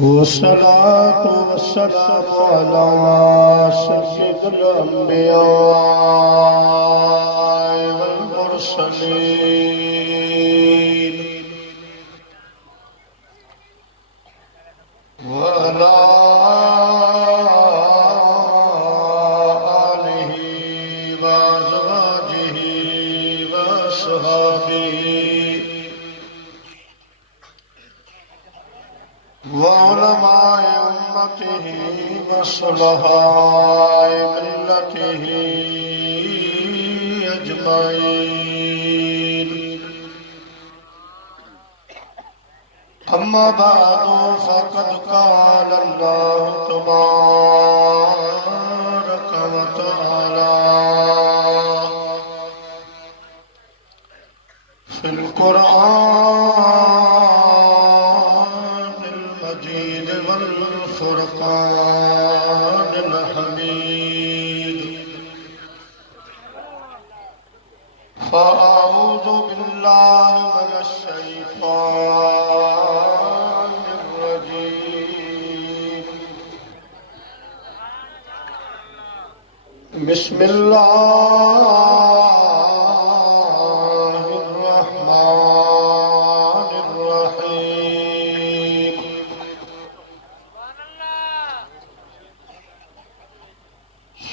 वस्सलातु वस्सलामु अला सय्यिदिल अंबिया वल मुरसलीन व अला आलिहि व अज़वाजिहि व अस्हाबिहि वउलमाए उम्मतिही वसलहाए मिल्लतिही अजमाईन। अम्मा बअदु फ़क़द क़ाल अल्लाहु तबारक व तआला फ़िल क़ुरआन फ़ुरक़ानिल हमीद। फ़अऊज़ु बिल्लाहि मिनश शैतानिर रजीम। बिस्मिल्लाहिर रहमानिर रहीम।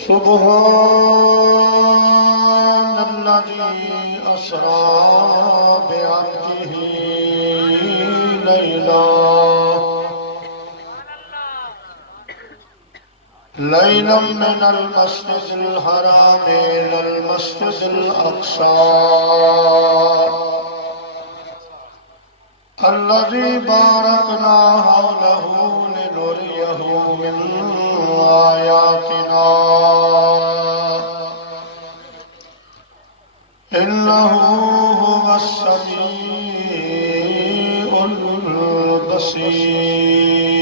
सुब्हानल्लज़ी अस्रा बिअब्दिही लैलन मिनल मस्जिदिल हराम इलल मस्जिदिल अक़सा अल्लज़ी बारकना हौलहु लिनुरियहु मिन आयातिना इन्नहु हुवस समीउल बसीर।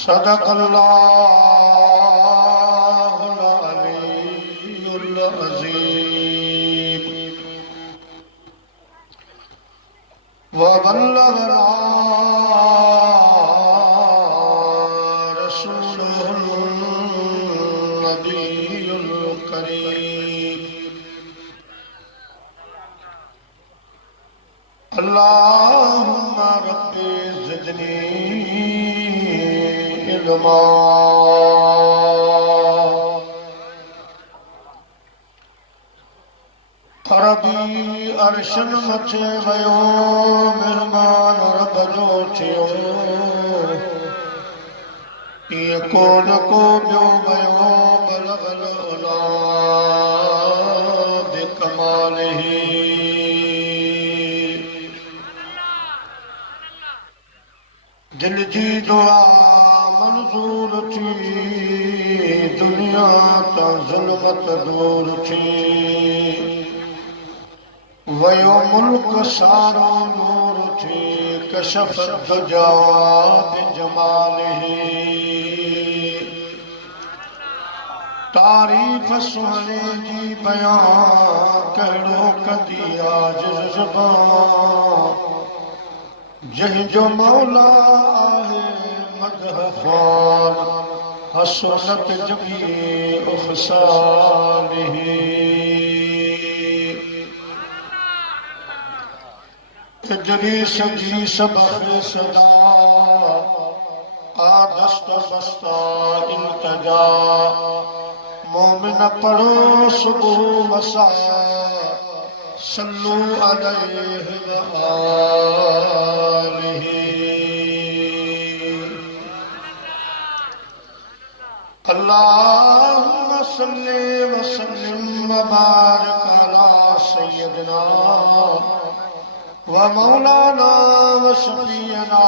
सदक़ल्लाहुल अलीयुल अज़ीम व बल्लगना रसूलुहुन नबियुल करीम। अल्लाहुम्मा रब्बि ज़िदनी इल्मा। अरबी अर्शन मचे वयो मेहमान रब जो थियो ये को न को बियो वयो बलगल उला बिकमालिही। दिल जी दुआ मंजूर थी दुनिया ता ज़ुल्मत दूर थी वयो मुल्क सारो नूर थी कशफ दुजा बिजमालिही। तारीफ़ सुहने जी बयां कहिड़ो कदी आजिज़ ज़ुबान जंहिंजो मौला आहे मदह ख़्वान हसनत जमीअ ख़िसालिही। तजरी सजी सबक़ सदा आदस्त बस्ता इल्तजा मोमिन पढ़ो सुबह मसा सल्लु अलैहि व आलिहि। अल्लाहुम्मा सल्लि व सल्लिम व बारिक अला सय्यदिना व मौलाना व शफीअना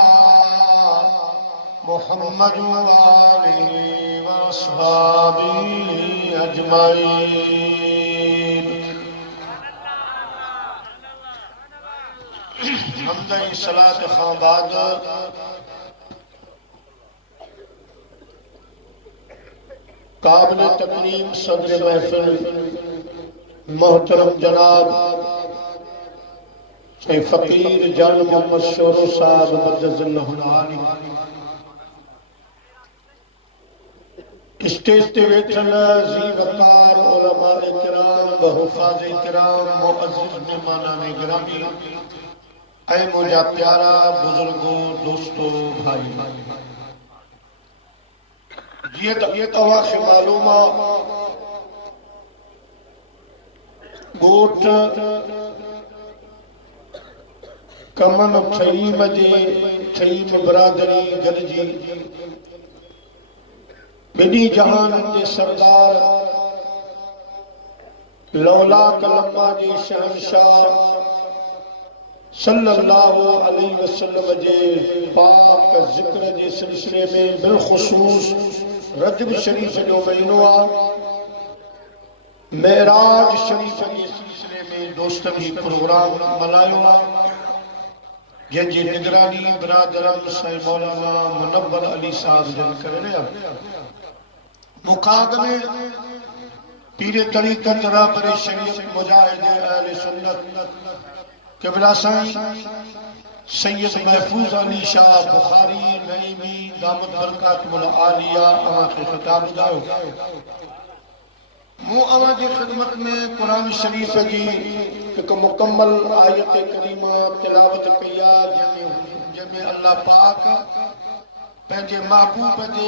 मुहम्मद व आलिहि व अस्हाबिहि अजमाईन। हमदई सलात खां बाद काबिल तकरीम सदर महफिल मोहतरम जनाब फकीर जान मोहम्मद शोरो साहब मदजल्लहुल स्टेज ते वेठल जी वकार उलमा इकराम बहुफाज इकराम मुअज्जिज मेहमानान गिरामी ऐ मुझा प्यारा बुजुर्गो दोस्तों भाई ये तवा खे मालूम गोठ कमन ठईम जे ठईम बरादरी गॾिजी बिनी जहान के सरदार लौला कलमा जी शहंशाह सल्लल्लाहु अलैहि वसल्लम जे पाक जिक्र जे सिलसिले में बिलखुसूस रजब शरीफ जो महीनो आ मेराज शरीफ जे सिलसिले में दोस्तन ही प्रोग्राम मल्हायो आ जंहिंजी निगरानी बिरादरन साईं मौलाना मुनव्वर अली साहब जन करे रहिया मुकादमे पीरे तरीक़त रहबरे शरीयत मुजाहिद अहले सुन्नत क़िबला साईं सैयद महफूज अली शाह बुखारी नईमी दामत बरकातुल आलिया अवां खे खिताब ॿुधायो मूं अवां जी ख़िदमत में कुरान शरीफ जी एक मुकम्मल आयत करीमा तिलावत कई आहे जंहिंमें अल्लाह पाक पंहिंजे महबूब जे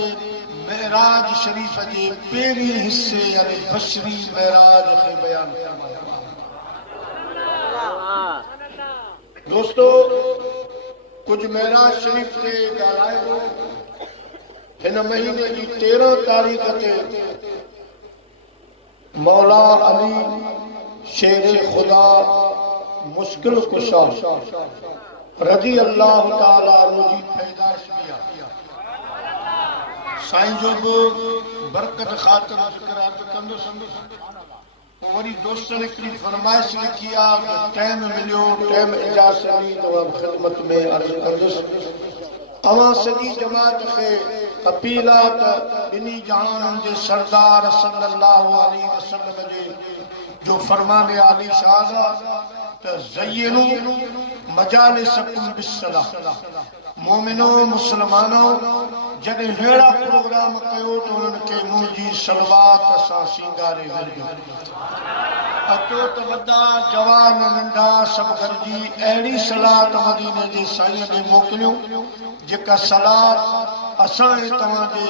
मेराज शरीफ जे पहिरीं हिस्से यानी बशरी मेराज खे बयान फरमायो दोस्तों कुछ मेराज शरीफ ते ॻाल्हाइबो हिन महीने जी 13 तारीख़ ते मौला अली शेर खुदा मुश्किल कुशा रज़ी अल्लाह ताला जी पैदाइश भी आहे साईं जो भी बरकत ख़ातिर ज़िक्र अर्ज़ कंदुसि वरी दोस्तन हिकिड़ी फरमाइश लिखी आहे टाइम मिलियो टाइम इजाज़त ॾी त ख़िदमत में अर्ज़ कंदुसि अवां सॼी जमात खे अपील आहे त ॿिन्ही जहाननि जे सरदार सल्लल्लाहु अलैहि वसल्लम जो फरमान आली शाह त ज़य्यनु मजालिसकुम बिस्सलाह मोमिनो मुसलमानो जॾहिं अहिड़ा प्रोग्राम कयो त उन्हनि खे मुंहिंजी सलवात सां सींगारे वेंदो अचो त वॾा जवान नंढा सभु गॾिजी अहिड़ी सलात मदीने जे साईं ॾे मोकिलियूं जेका सलात असां ऐं तव्हांजे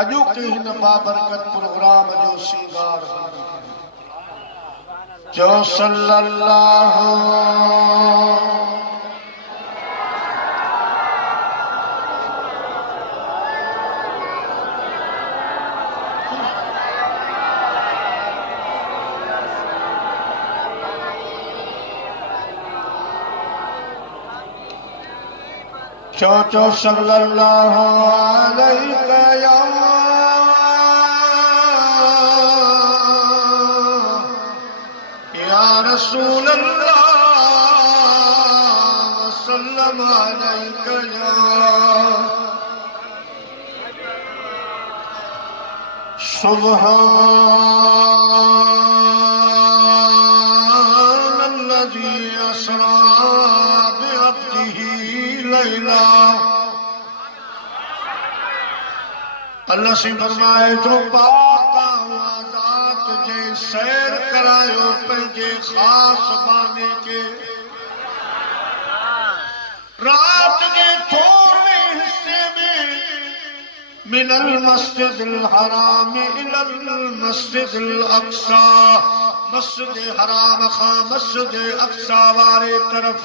अॼोके हिन बाबरकत प्रोग्राम जो सींगार जो सल्लल्लाहु चो सल्लल्लाहु अलैहि या रसूल अल्लाह वसल्लम अलैका या सुब्हानल्लज़ी अस्रा बिअब्दिही लैला अल्लाह से फरमाए जो पाक आज़ाद जे सैर करायो पंहिंजे खास बाने के रात के थोड़े हिस्से में मिनल मस्जिदिल हराम इलल मस्जिदिल अक्सा मस्जिद हराम खां मस्जिद अक्सा वारे तरफ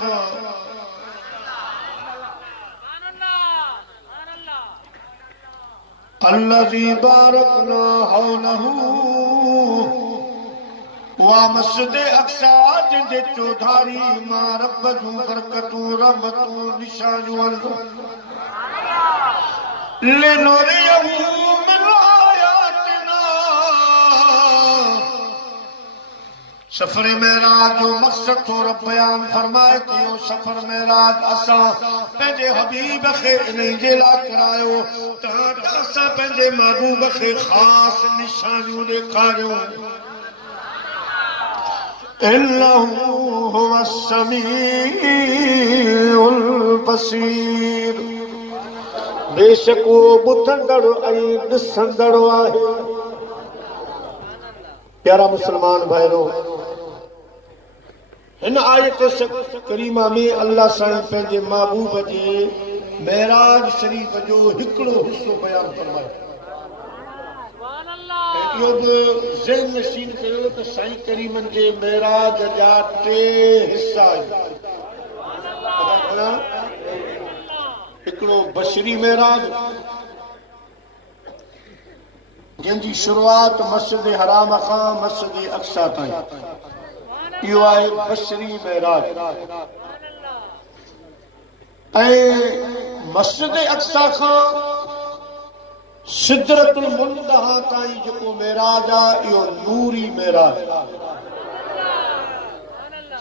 अल्लज़ी बारकना हौलहू वा मस्जिद अक्सा जिंदे चौधारी मां रब जूं बरकतूं रहमतूं निशानियूं लिनुरियहू मिन आयातिना सफर मेराज जो मकसद थोड़ा बयान फरमाए तो यो सफर मेराज असा पंहिंजे हबीब खे इन जे लाइ करायो त असां पंहिंजे महबूब खे ख़ास निशानियूं ॾेखारियूं इन्नहु हुवस समीउल बसीर। बेशक वो ॿुधंदड़ ऐं ॾिसंदड़ आहे। प्यारा मुसलमान भाइरो, हिन आयत करीमा में अल्लाह साईं पंहिंजे महबूब जे मेराज शरीफ़ जो हिकिड़ो हिस्सो बयान फरमायो। इहो बि ज़हन नशीन कयो त साईं करीमनि जे मेराज जा टे हिस्सा आहिनि। हिकिड़ो बशरी मेराज, जंहिंजी शुरूआत मस्जिद हराम खां मस्जिद अक्सा ताईं, इहो आहे बशरी मेराज। ऐं मस्जिद अक्सा खां सिदरतुल मुंतहा ताईं जेको मेराज आहे, इहो नूरी मेराज।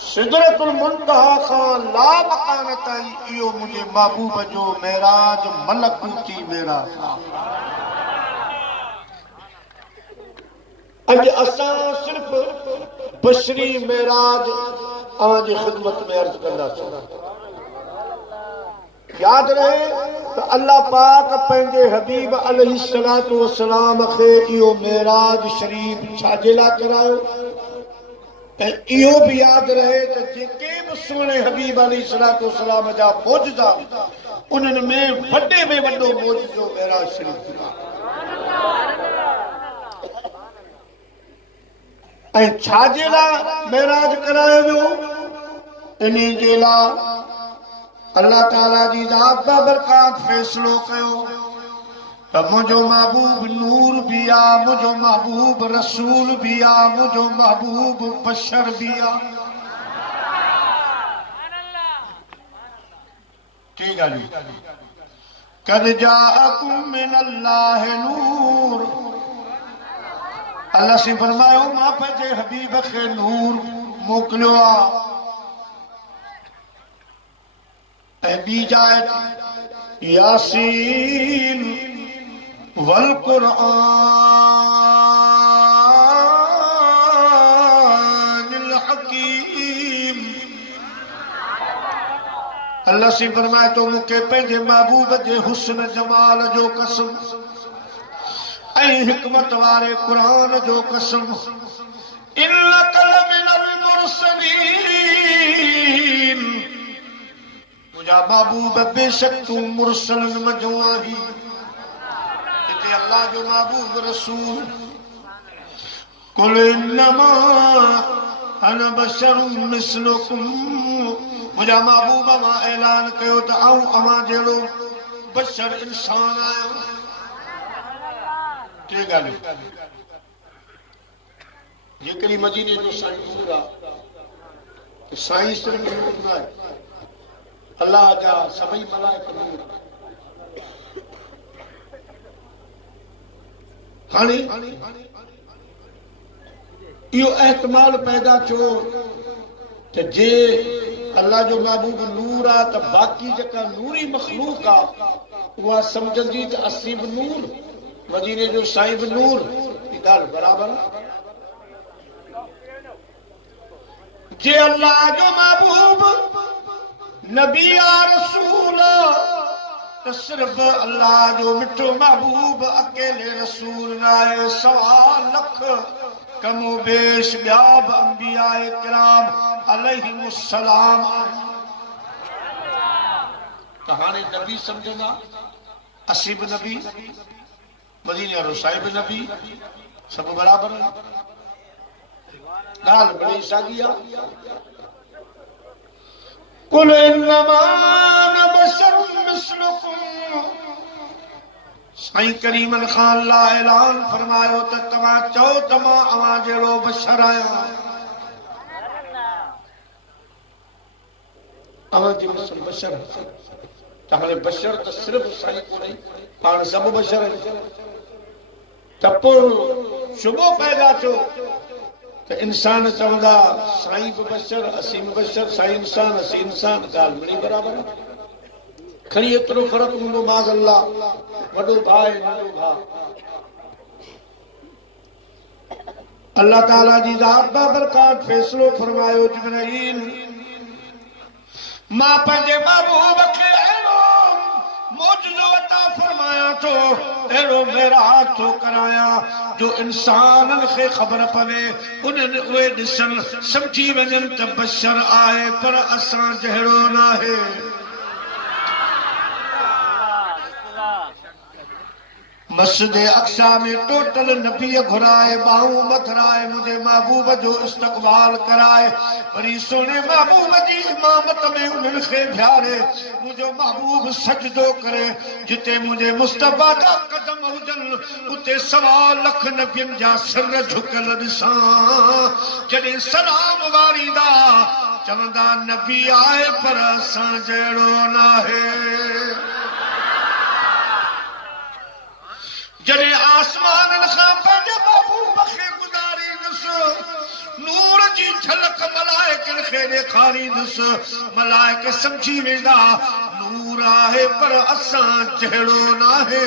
सिदरतुल मुंतहा खां ला मकान ताईं इहो मुंहिंजे महबूब जो मेराज मलकूती मेराज। अॼु असां सिर्फ़ बशरी मेराज तव्हांजी ख़िदमत में अर्ज़ कंदासीं। यादि रहे त अल्लाह पाक पंहिंजे हबीब अलैहिस्सलातु वस्सलाम खे इहो मेराज शरीफ़ छाजे लाइ करायो। ऐं इहो बि यादि रहे त जेके बि सुहिणे हबीब अलैहिस्सलातु वस्सलाम जा मौजज़ा उन्हनि में वॾे में वॾो मौजज़ो मेराज शरीफ़ आहे। ऐं छाजे लाइ मेराज करायो वियो? इन जे लाइ अल्लाह ताला जी ज़ात बाबरकात फ़ैसिलो कयो त मुंहिंजो महबूब नूर भी आ, मुंहिंजो महबूब रसूल भी आ, मुंहिंजो महबूब बशर भी आ। टे ॻाल्हियूं। कद जाअकुम मिनल्लाहि नूर। अल्लाह से फरमायो मां पंहिंजे हबीब खे नूर मोकिलियो आहे। ऐं ॿी जाइ यासीन वल क़ुरआनिल हकीम। अल्लाह से फरमाए तो मूंखे पंहिंजे महबूब जे हुस्न जमाल जो कसम ऐं हिकमत वारे क़ुरान जो कसम। इन्नक लमिनल मुरसलीन। मुंहिंजा महबूब बेशक तूं मुरसलनि मंझों आहीं। हिते अल्लाह जो महबूब रसूल कुल इन्नमा अना बशरुम मिस्लुकुम। मुंहिंजा महबूब मां ऐलान कयो त आऊं अवां जहिड़ो बशर इंसान आहियां। टे ॻाल्हियूं। जेकॾहिं मदीने जो साईं नूर आहे त साईं सिर्फ़ नूर न आहे, अल्लाह जा सभई मलाइक नूर। हाणे इहो एहतमाल पैदा थियो त जे अल्लाह जो महबूब नूर आहे त बाक़ी जेका नूरी मखलूक आहे उहा सम्झंदी त असीं बि नूर, मदीने जो साईं बि नूर। ॻाल्हि बराबर आहे। जे अल्लाह जो महबूब नबी आ रसूल त सिर्फ़ अल्लाह जो मिठो महबूब अकेले रसूल न आहे, 1.25 लख कमो बेश ॿिया बि अंबिया किराम अलैहिमुस्सलाम। त हाणे नबी सम्झंदा असीं बि नबी, मदीने वारो साईं बि नबी, सभु बराबर। ॻाल्हि बड़ी साॻी आहे। कुल इन्नमा अना बशरुम मिस्लुकुम। साईं करीमन खां अल्लाह ऐलान फरमायो त तव्हां चओ त मां अवां जहिड़ो बशर आहियां। अवां जी बशर त हाणे बशर त सिर्फ़ साईं कोन्हे, पाण सभु बशर आहिनि। त पोइ शुबो पैदा थियो त इंसान चवंदा साईं बि बशर असीं बि बशर, साईं इंसान असीं इंसान। ॻाल्हि मिली बराबर। खणी एतिरो फ़र्क़ु हूंदो माज़ अल्लाह, वॾो भाउ नंढो भाउ। अल्लाह ताला जी ज़ात बाबरकात फैसलो फरमायो जिब्राईल मां पंहिंजे महबूब खे अहिड़ो मौजूदो अता फरमाया तो अहिड़ो मेराज थो कराया जो इंसाननि खे ख़बर पवे उन्हनि उहे ॾिसनि सम्झी वञनि त बशर आहे पर असां जहिड़ो नाहे। मस्जिद अक्सा में टोटल नबी घुराए बाहूं मथराए मुझे महबूब जो इस्तकबाल कराए वरी सोने महबूब जी इमामत में उन्हनि खे भियारे मुझो महबूब सजदो करे जिते मुझे मुस्तफा जा कदम हुजनि उते 1.25 लख नबियनि जा सिर झुकल ॾिसां जॾहिं सलाम वारींदा चवंदा नबी आहे पर असां जहिड़ो नाहे। जॾहिं आसमाननि खां पंहिंजे महबूब खे गुज़ारींदुसि नूर जी झलक मलाइकनि खे ॾेखारींदुसि मलाइक सम्झी वेंदा नूर आहे पर असां जहिड़ो नाहे।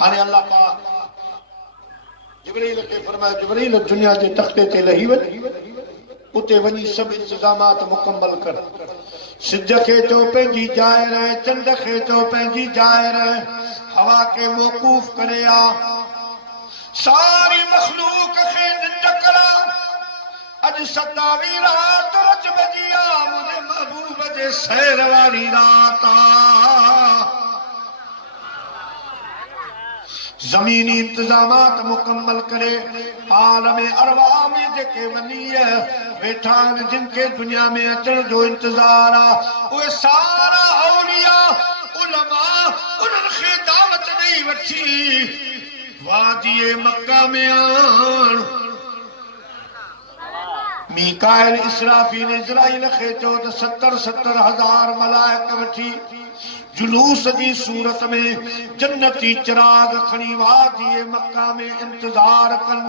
हाणे अल्लाह पाक जिब्रील खे फरमायो जिब्रील दुनिया जे तख़्ते ते लही वञ उते वञी सभु इंतज़ामात मुकम्मल कर सिज खे चओ पंहिंजी जाइ रहे चंड खे चओ पंहिंजी जाइ रहे हवा के मौकूफ़ करे आ सारी मखलूक खे निंड करा अॼु 27 रात रजब जी आ मुंहिंजे महबूब जे सैर वारी रात आ। जमीनी इंतजामात मुकम्मल करे आलम अरवा में जेके वली वेठा आहिनि जिनके दुनिया में अचण जो इंतजार आ उहे सारा औलिया उलमा उन्हनि खे दावत ॾेई वठी वादी मक्का में आण मीकाइल इसराफील इज़राइल खे चओ त 70 हज़ार मलाइक वठी जुलूस जी सूरत में जन्नती चिराग खणी वादी मक्का में इंतजार कन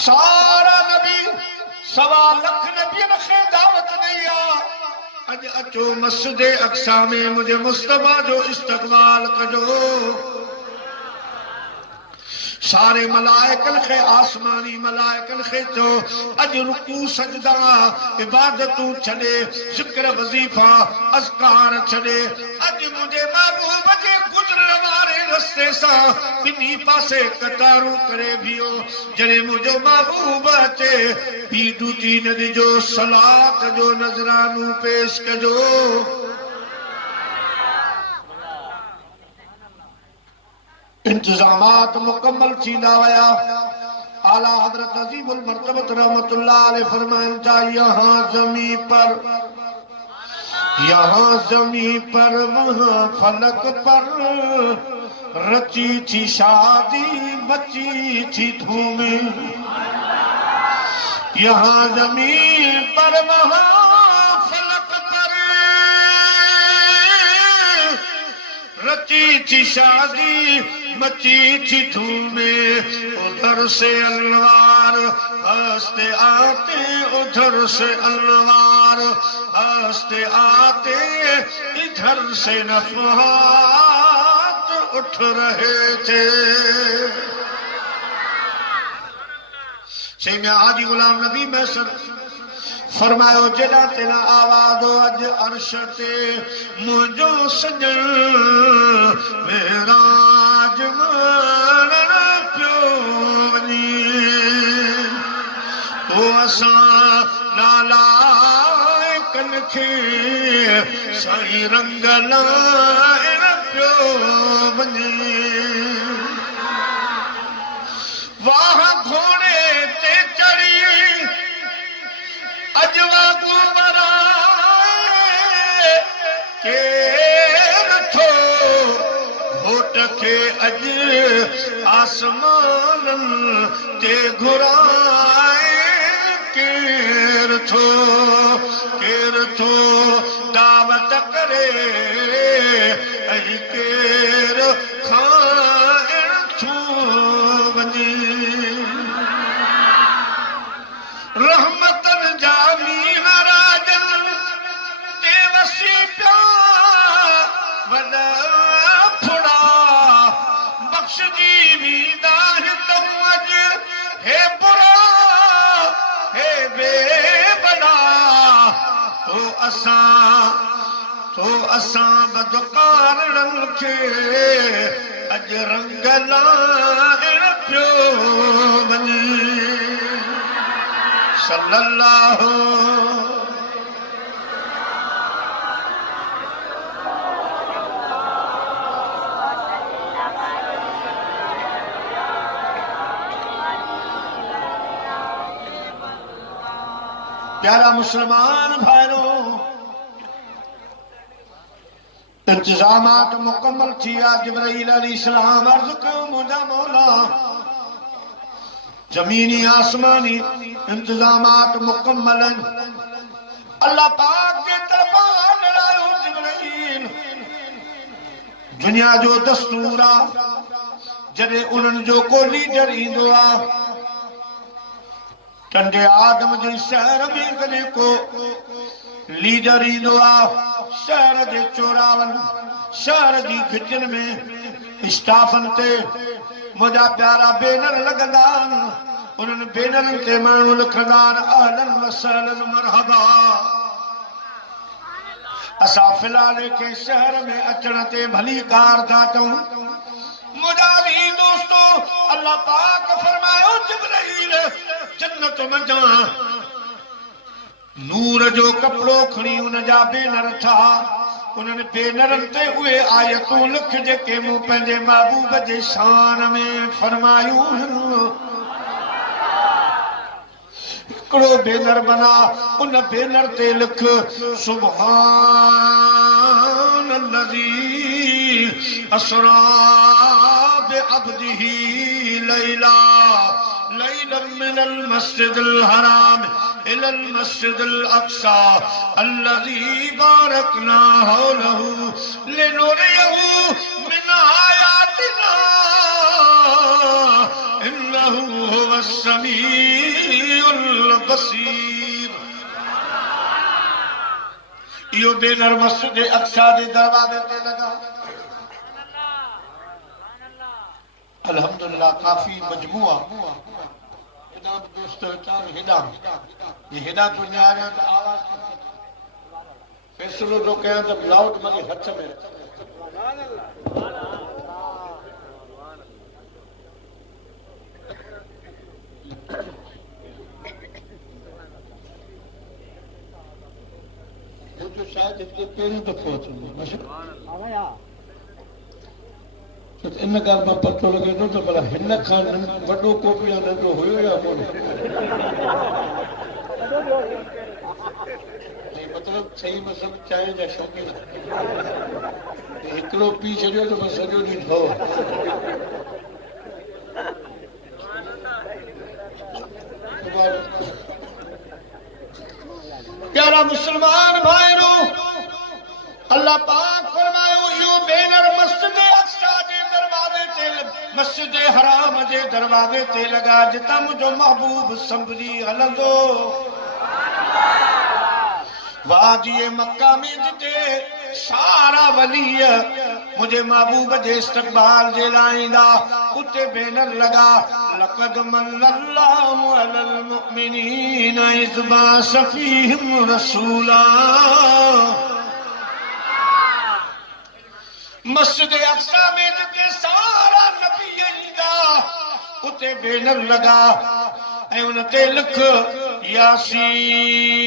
सारा नबी 1.25 लख नबियनि खे दावत ॾेई आ अॼु अचो मस्जिद अक्सा में मुंहिंजे मुस्तफा जो इस्तकबाल कजो। सारे मलाइकन खे आसमानी मलाइकन खे चओ अॼु रुकू सजदा इबादतूं छॾे ज़िक्र वज़ीफा अज़कार छॾे अॼु मुंहिंजे महबूब जे गुज़रण वारे रस्ते सां ॿिन्ही पासे कतारूं करे बीहो जॾहिं मुंहिंजो महबूब अचे ॿी ॾुधी न ॾिजो सलात जो नज़रानो पेश कजो। इंतजामात मुकम्मल थींदा वया आला हजरत अजीमुल मर्तबत रहमतुल्लाह अलैह फरमाइनि था यहाँ जमी पर वहाँ फलक पर रची थी शादी बची थी धूम यहाँ जमीन पर वहाँ फलक पर रची थी शादी मची थी धूमें उधर से अनवार हंसते आते उधर से अनवार हंसते आते इधर से नफ़हात उठ रहे थे। सैयद हाजी गुलाम नबी मैसर फरमायो जेड़ा तेरा आवाज़ो अज अर्श ते मुझो सजन मेराज मानन पियो वञे तो असां नालाइकन खे साईं रंग लाइण पियो वञे वाह घोड़े ते चढ़ी अजवा गुमरा केर थो होठ खे अज आसमानन ते घुराए केर थो दावत करे ऐं केर खाइण थो वञे रहमतन जामी हराजन ते वसी पिया वॾा असां बदकारणनि खे अॼु रंग लाइण पियो वञे सल्लल्लाहु प्यारा मुसलमान भाइयों इंतजामात मुकम्मल थिया जिब्राईल अलैहिस्सलाम अर्ज़ कयो मुंहिंजा मौला जमीनी आसमानी इंतजामात मुकम्मल अल्लाह पाक के तरफां निरायो जिब्राईल दुनिया जो दस्तूर आ जॾहिं उन्हनि जो को लीडर ईंदो आ कंडे आदम जे शहर में कदे को लीडर ईंदो आ शहर जे चोरावन शहर जी खिचन में स्टाफन ते मुंहिंजा प्यारा बैनर लगंदा आहिनि उन्हनि बैनरनि ते माण्हू लिखंदा आहिनि अहलन व सहलन मरहबा असां फिलहाल के शहर में अचण ते भली कार था चऊं मुंहिंजा भी दोस्तो अल्लाह पाक फरमायो जिब्राईल जन्नत में जा नूर जो कपड़ो खणी उन जा बैनर था उन्हनि बैनरनि ते उहे आयतूं लिख जेके मूं पंहिंजे महबूब जे शान में फरमायूं हिकिड़ो बैनर बना उन बैनर ते लिख सुब्हानल्लज़ी असरा बिअब्दिही लैला लैलन मिनल मस्जिदिल हराम इलल मस्जिदिल अक़सा अल्लज़ी बारकना हौलहु लिनुरियहु मिन आयातिना इन्नहु हुवस समीउल बसीर इहो बैनर मस्जिद अक़सा जे दरवाजे ते लगा अल्हम्दुलिल्लाह काफी मजमुआ दोस्त हेॾा ये हेॾा तो न्यारे तो आवाज फैसलो तो कयो त लाउड मनी हथ में मुझे शायद इसके पहिरियों दफ़ो अचंदो इन ॻाल्हि मां पतो लॻे थो त भला हिन खां वॾो कोप या नंढो हुयो या कोन मतिलबु सही मतिलबु चांहि जा शौक़ीन हिकिड़ो पी छॾियो त मां सॼो ॾींहुं धो प्यारा मुसलमान भाइरो अल्लाह पाक फरमायो इहो बैनर मस्जिद अक़सा जे दरवाजे ते मस्जिद हराम जे दरवाजे ते लगा जितां मुंहिंजो महबूब संभली हलंदो वादी मक्का में जिते सारा वली मुझे महबूब जे इस्तक़बाल जे लाइ ईंदा उते बैनर लगा लक़द मन्नल्लाहु अलल मुमिनीन इज़ बअस फ़ीहिम रसूला मस्जिद अक़सा में जिते सारा नबी ईंदा उते बैनर लगा ऐं उन ते लिख यासीन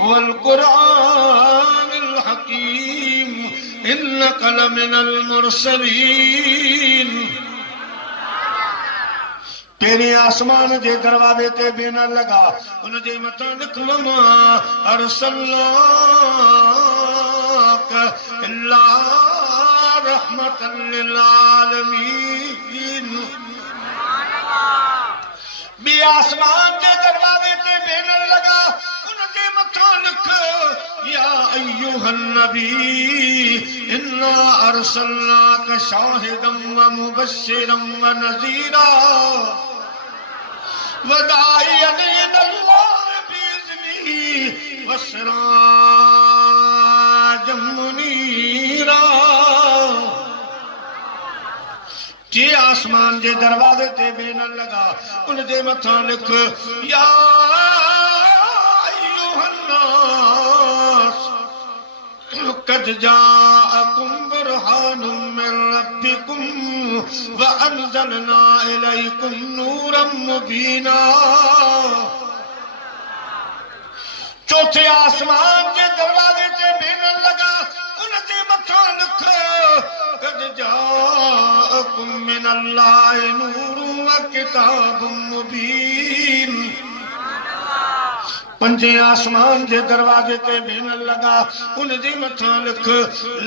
वल क़ुरानिल हकीम इन्नका लमिनल मुरसलीन तेरे आसमान जे दरवाजे ते बैनर लगा उन जे मथां लिख वमा अरसलनाका इल्ला रहमतन लिल आलमीन बे आसमान के दरवाजे पे बैनर लगा उनके मथां लिख या अय्युहन नबी इन्ना अरसलनाका शाहिदम व मुबश्शिरम व नज़ीरा व दाइयन इलल्लाह बिइज़्निही व सिराजम मुनीरा जे आसमान जे दरवाजे ते बैनर लगा उन जे मथां लिख या अय्युहन الناس قد جاءكم برهان من ربكم وأنزلنا إليكم نورا مبينا चौथे आसमान के दरवाजे से भेजने लगा उनके मथा लिख कद जाअकुम मिनल्लाहि नूरुन व किताबुम मुबीन पंजे आसमान के दरवाजे से भेजने लगा उनके मथा लिख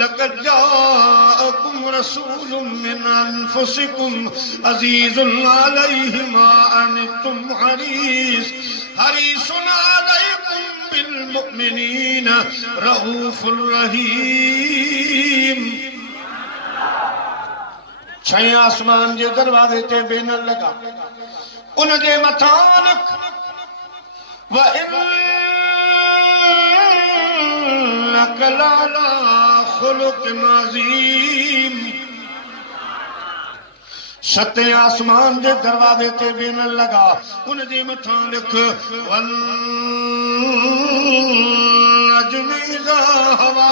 लक़द जाअकुम रसूलुम मिन अनफुसिकुम अज़ीज़ुन अलैहि मा अनित्तुम हरीसुन अलैकुम बिलमुमिनीन रऊफुर रहीम छह आसमान के दरवाजे ते बेनल लगा उनके मथा लिख व इन्नक लअला खुलुक़िन अज़ीम सते आसमान के दरवाजे ते बेनल लगा उनके मथा लिख वन नज्मि इज़ा हवा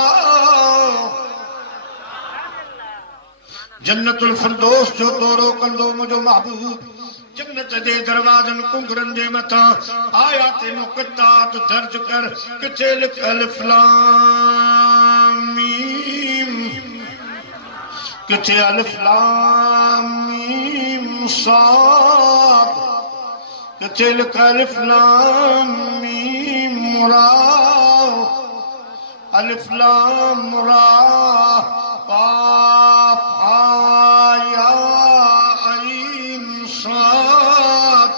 जन्नतुल फिरदौस जो दौरो कंदो मुझो महबूब जन्नत दे दरवाजन कुंगरन जे मथा आयात मुक़द्दात दर्ज कर किथे लिख अलिफ लाम मीम किथे अलिफ लाम मीम साद किथे लिख अलिफ लाम मीम रा अलिफ लाम रा काफ हा या आइन साद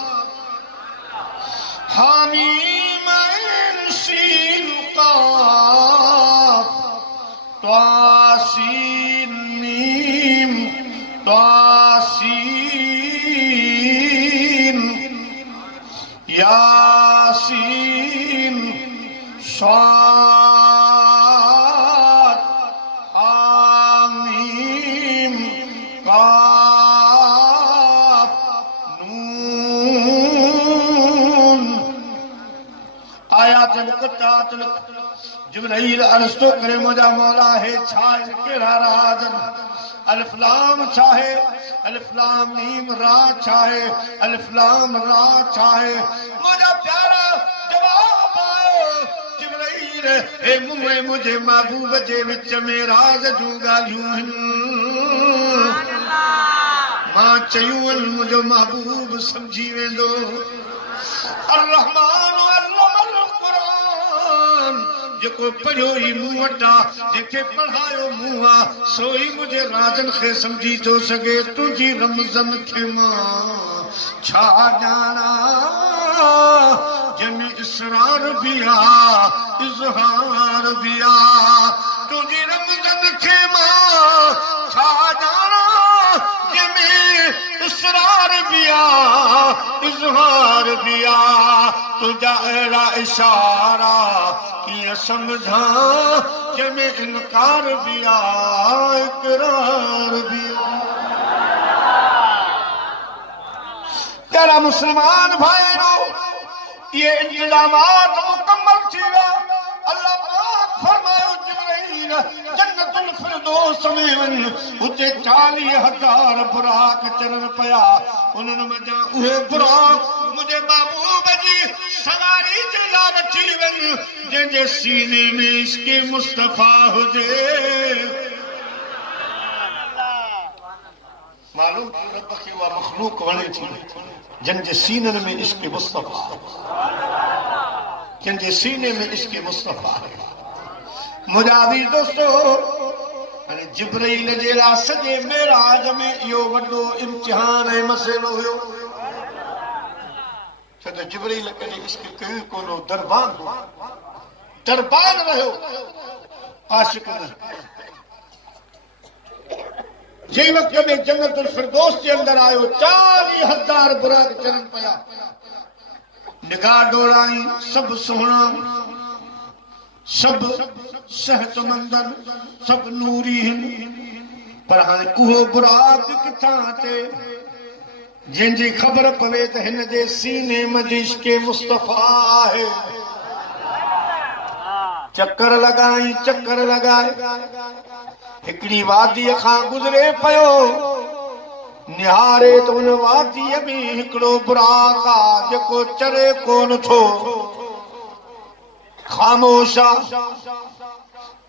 हामीम ऐन सीन काफ त्वा सीन मीम तासीन यासीन स्वाद हामीम काफ नून आयात मुक़द्दात जिब्राइल अर्ज़ तो करे मुझा मौला है छाए केड़ा राजन अलिफ लाम चाहे अलिफ लाम मीम रा चाहे अलिफ लाम रा चाहे मुझा प्यारा जवाब आयो जिब्राइल ए मुझे मुझे महबूब जे विच में राज जूं ॻाल्हियूं आहिनि मां चयूं मुझो महबूब समझी वेंदो अर्रहमान अल्लमल क़ुरान जेको पढ़ियो ई मूं वटा जेके पढ़ायो मूं आ सोई मुझे राजन खे समझी थो सघे तुंहिंजी रमज़न खे मां छा ॼाणा जंहिंमें इसरार बि आ इज़हार बि आ तुंहिंजी रमज़न खे मां छा ॼाणा जंहिंमें इसरार बि आ इज़हार बि आ तुंहिंजा अहिड़ा इशारा कीअं समझां जंहिंमें इनकार बि आ इक़रार बि आ प्यारा मुसलमान भाइयों ये इंतजामात मुकम्मल थी विया अल्लाह पाक फरमायो जिब्राइल जन्नतुल फिरदौस में वञ उते 40,000 बुराक चरण पिया उन्हनि मञा उहे बुराक मुझे महबूब जी सवारी चला वठी वञ जंहिंजे सीने में इश्क़े मुस्तफ़ा हुजे मालूम रब खे उहा मखलूक वणे थी जंहिंजे सीननि में इश्क़े मुस्तफ़ा जंहिंजे सीने में इश्क़े मुस्तफ़ा मुंहिंजा अज़ीज़ दोस्तो हाणे जिब्राइल जहिड़ा सॼे मेराज में इहो वॾो इम्तिहान ऐं मसइलो हुयो छो त जिब्राइल कॾहिं इश्क़ कयो कोन दरबान रहियो आशिक़ न जंहिं वक़्त में जन्नतुल फिरदौस जे अंदर आयो 40,000 बुराक चरण पिया निगाह डोड़ाई सब सोहणा सब सेहतमंद सब नूरी पर हाणे उहो बुराक किथां अचे जंहिंजी ख़बर पवे त हिन जे सीने में इश्क़े मुस्तफ़ा आहे चक्कर लगाए हिकड़ी वादी खां गुज़रे पयो निहारे तो उन वादीअ में हिकड़ो बुराक आ जेको चरे कोन थो ख़ामोश आ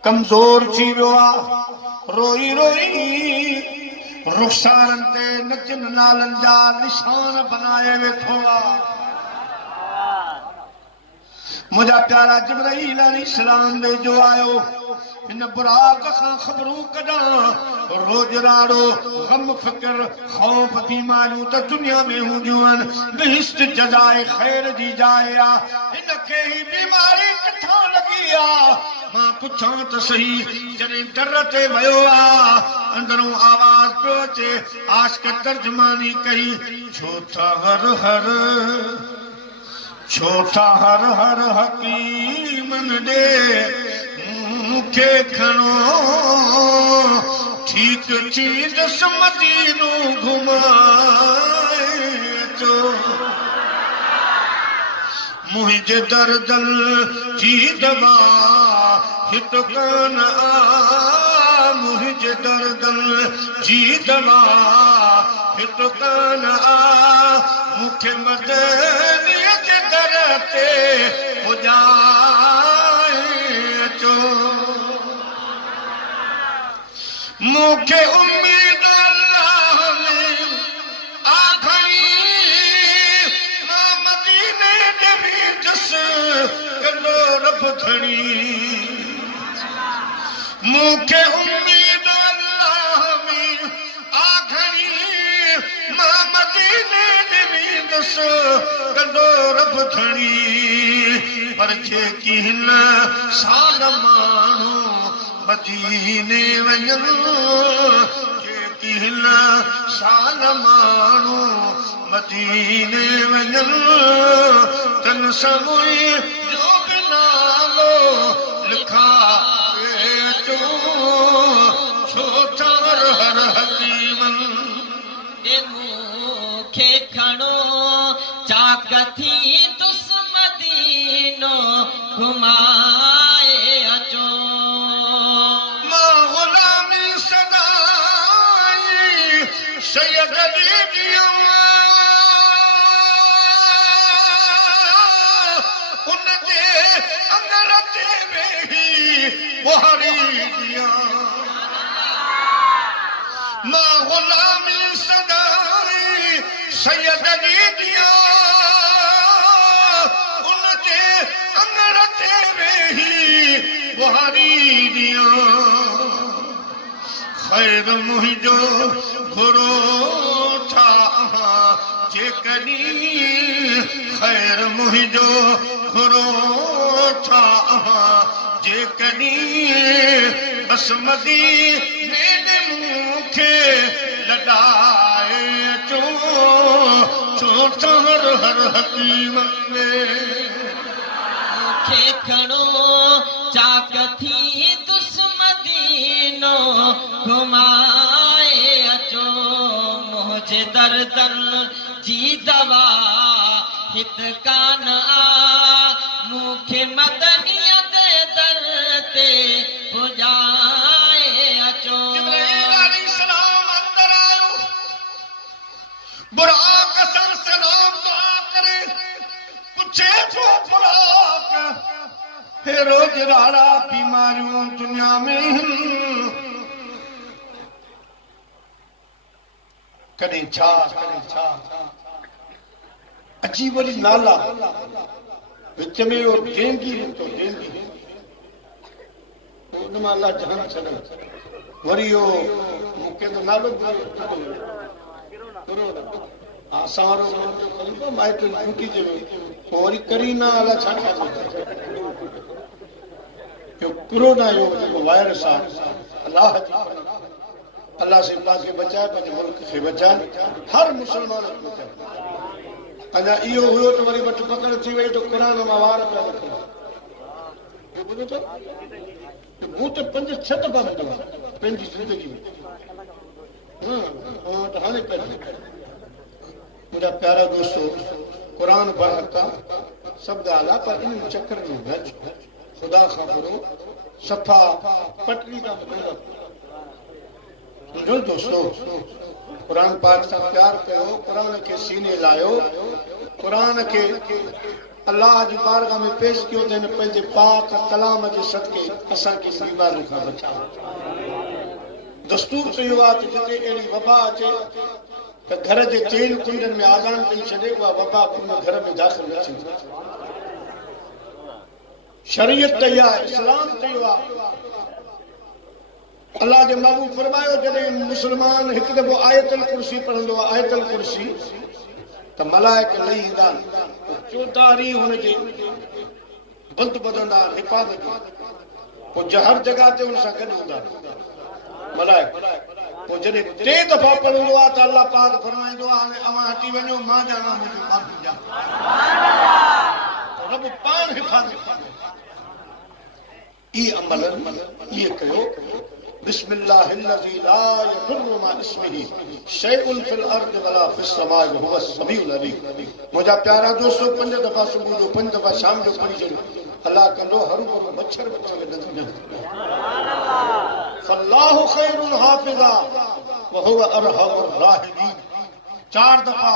कमज़ोर थी वियो आ रोई रुख़सारनि ते नचन नालनि जा निशान बनाए वेठो आ मुझा प्यारा जिब्राईल अलैहिस्सलाम वेझो आयो हिन बुराक खां ख़बरूं कढां रोज राड़ो गम फिक्र खौफ बीमारियूं त दुनिया में हूंदियूं आहिनि बहिश्त जज़ाए ख़ैर जी जाइ आ हिनखे ही बीमारी किथां लॻी आ मां पुछां त सही जॾहिं दर ते वियो आ अंदरों आवाज़ पियो अचे आशिक़ तर्जुमानी कई छो था हर हकीमन ॾे मूंखे खणो ठीक थींदस मदीनो घुमाए अचो मुंहिंजे दर्दन जी दवा हित कान आ मुंहिंजे दर्दन जी दवा हित कान आ मूंखे मदनीअ जे दर ते पुॼाए अचो मूंखे उम्मीद अल्लाह में आखरी मां मदीने ॾे वेंदुसि कंदो रब धणी मूंखे उम्मीद अल्लाह में आखरी मां मदीने ॾे वेंदुसि कंदो रब धणी पर जेकी हिन साल माण्हू मदीने वञनि जेकी हिन साल माण्हू मदीने वञनि तन समूई जो बि नालो लिखाए अचो छो था हर हकीमन ॾे मूंखे खणो चाक थी तुस मदीनो घुमाए अचो सैयद अली दिया उनके अंदर तेरे ही बुहारी दिया मां गुलामी सदाई सैयद अली दिया उनके अंदर तेरे ही बुहारी दिया खैर मुहिंजो घुरो था जेकॾहिं खैर मुहिंजो घुरो था जेकॾहिं बस मदीने ॾे मूंखे लॾाए अचो छो था हर हकीमन मूंखे खणो चाक थी तुस मदीनो घुमाए अचो मुंहिंजे दर्दन जी दवा हित कान आ मूंखे मदनीअ जे दर ते पुॼाए अचो जिब्राईल अलैहिस्सलाम अंदर आयो बुराक सां सलाम दुआ करे पुछे थो बुराक हे रोज राड़ा बीमारियूं दुनिया में कॾहिं छा अची वरी नाला विच में वो डेंगी निकितो डेंगी उन मां अलाह जान छॾे वरी वो मूंखे तो नालो असां वारो ख़लीफ़ो माइट छुटी जे पोइ वरी करीना अलाह छा जो कोरोना जो वायरस आहे अल्लाह अल्लाह से अल्लाह के बचाए पंहिंजे मुल्क खे बचाए हर मुसलमान खे बचाए अञा इहो हुयो त वरी वठ पकड़ थी वई त क़ुरान मां वार पिया रखो ॿुधो था मूं त 5-6 दफ़ा ॿुधो आहे पंहिंजी ज़िंदगी में त हाणे पिया मुंहिंजा प्यारा दोस्तो क़ुरान पढ़ हक़ आहे सभु ॻाल्हि आहे पर इन चकर में न खुदा खबरो सफा पटरी का समझो दोस्तों कुरान पाक से प्यार करो कुरान के सीने लायो कुरान के अल्लाह जी बारगाह में पेश कियो देन पंहिंजे पाक कलाम जे सदके असां के बीमारी खां बचाओ दस्तूर तो युवा जिते एड़ी वबा अचे त घर जे चेन कुंडन में आज़ान ॾेई छॾे उहा वबा उन घर में दाख़िल न थींदी शरीयत तैया इस्लाम तैया अल्लाह के महबूब फरमायो जॾहिं मुसलमान हिकु दफ़ो आयतुल कुर्सी पढ़ंदो आहे आयतुल कुर्सी त मलाइक लही ईंदा चौधारी हुनजे बंद ॿधंदा हिफ़ाज़त पोइ हर जगह ते हुन सां गॾु हूंदा मलाइक पोइ जॾहिं टे दफ़ा पढ़ंदो आहे त अल्लाह पाक फरमाईंदो आहे हाणे अवां हटी वञो मां ॼाणा मुंहिंजो बाक़ी ॼाण रब पाण हिफ़ाज़त ये अमल ये कयो बिस्मिल्लाहिल्लज़ी ला यदुर्रु मा इस्मिही शैउन फिल अर्द वला फिस समाइ वहुव समीउल अलीम मुंहिंजा प्यारा दोस्तों 5 दफ़ा सुबुह जो 5 दफ़ा शाम जो पढ़ी छॾियो अल्लाह कंदो हरू भरू मच्छर बच्चा में नंढी फल्लाहु खैरुल हाफिज़ा वहुव अरहमुर राहिमीन 4 दफ़ा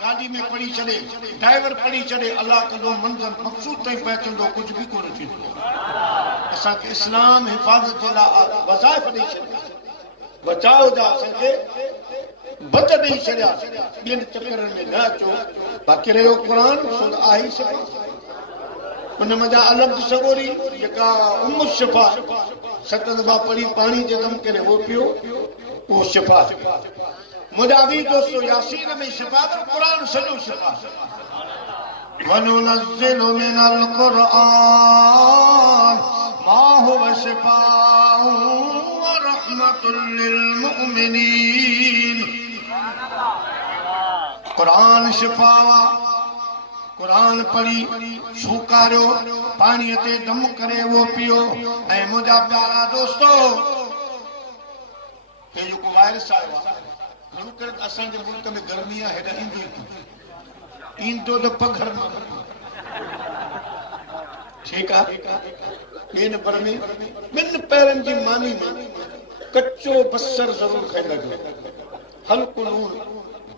गाड़ी में पढ़ी छॾे ड्राइवर पढ़ी छॾे अल्लाह कंदो मंज़िल मक़सूद ताईं पहुचंदो कुछ भी कोन थींदो असां के इस्लाम हिफाज़त जे लाइ वज़ाइफ ॾेई छॾिया बचाव जा असांखे बच ॾेई छॾिया ॿियनि चकरनि में न अचो बाक़ी रहियो क़ुर सो आहे शफ़ा उन मज़ा अलॻि सगोरी जेका शफ़ा 7 दफ़ा पढ़ी पाणी जे दम करे हो पियो उहो शफ़ा मुंहिंजा भी दोस्तों यासीन में शफ़ा क़ुर सॼो शफ़ा वनुनज़्ज़िलु मिनल क़ुरआन मा हुवा शिफ़ाउ व रहमतुल लिल मुमिनीन क़ुरान शिफ़ा कुरान पढ़ी छूकारियो पानी ते दम करे वो पियो ऐं मुंहिंजा प्यारा दोस्तों हे जेको वायरस आयो आहे घणो करे असांजे मुल्क में गर्मी आहे हेॾा ईंदो त पघर मां ठीकु आहे ॿिए नंबर में 2 पैरनि जी मानी में कच्चो बसर ज़रूर खाईंदा कयो हल्को लूण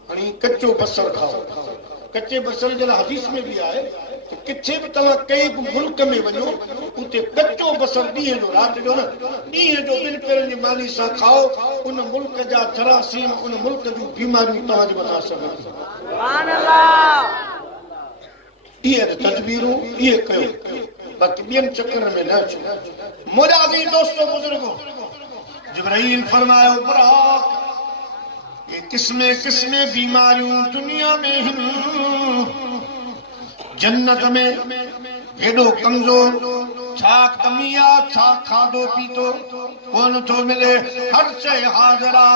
हाणे कच्चो बसर खाओ कच्चे बसर जे लाइ हदीस में भी आए तो किथे भी तव्हां कई भी मुल्क में वञो उते कच्चो बसर ॾींहं जो रात जो न ॾींहं जो 2 पैरनि जी मानी सां खाओ उन मुल्क जा जरासीम उन मुल्क जूं बीमारियूं तव्हांजे मथां असर न कंदियूं सुभान अल्लाह इहे तदबीरूं इहे कयो बाक़ी ॿियनि चकरनि में न अचो मुंहिंजा भी दोस्तों बुजुर्गो जिब्राईल फरमायो बुराक ये किस्मे किस्मे बीमारियों दुनिया में जन्नत में हेडो कमजोर छा कमिया छा खादो पीतो कोन तो मिले हर शय हाजरा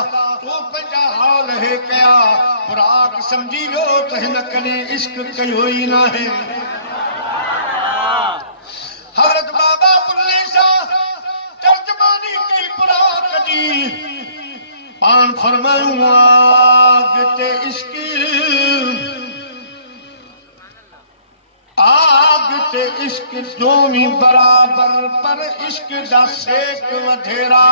तो पंहिंजा हाल है कया खुराक समझी लो तो हिन कने इश्क कयो ही ना है हजरत बाबा बुल्ले शाह तर्जमानी कई खुराक जी पान फरमायूं आगते इश्क आगते इश्क दोमी बराबर पर इश्क जा सेक वधेरा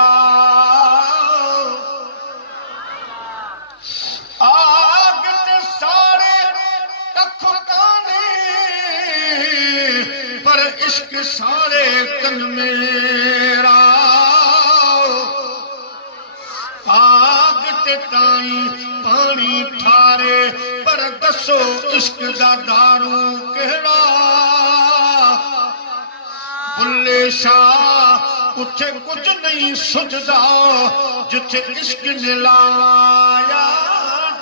आगते सारे कख काने पर इश्क सारे तन मेरा आग ते ताई पानी ठारे पर दसो इश्क दा दारू केड़ा बुल्ले शाह उठे कुछ नहीं सुझदा जिथे इश्क ने लाया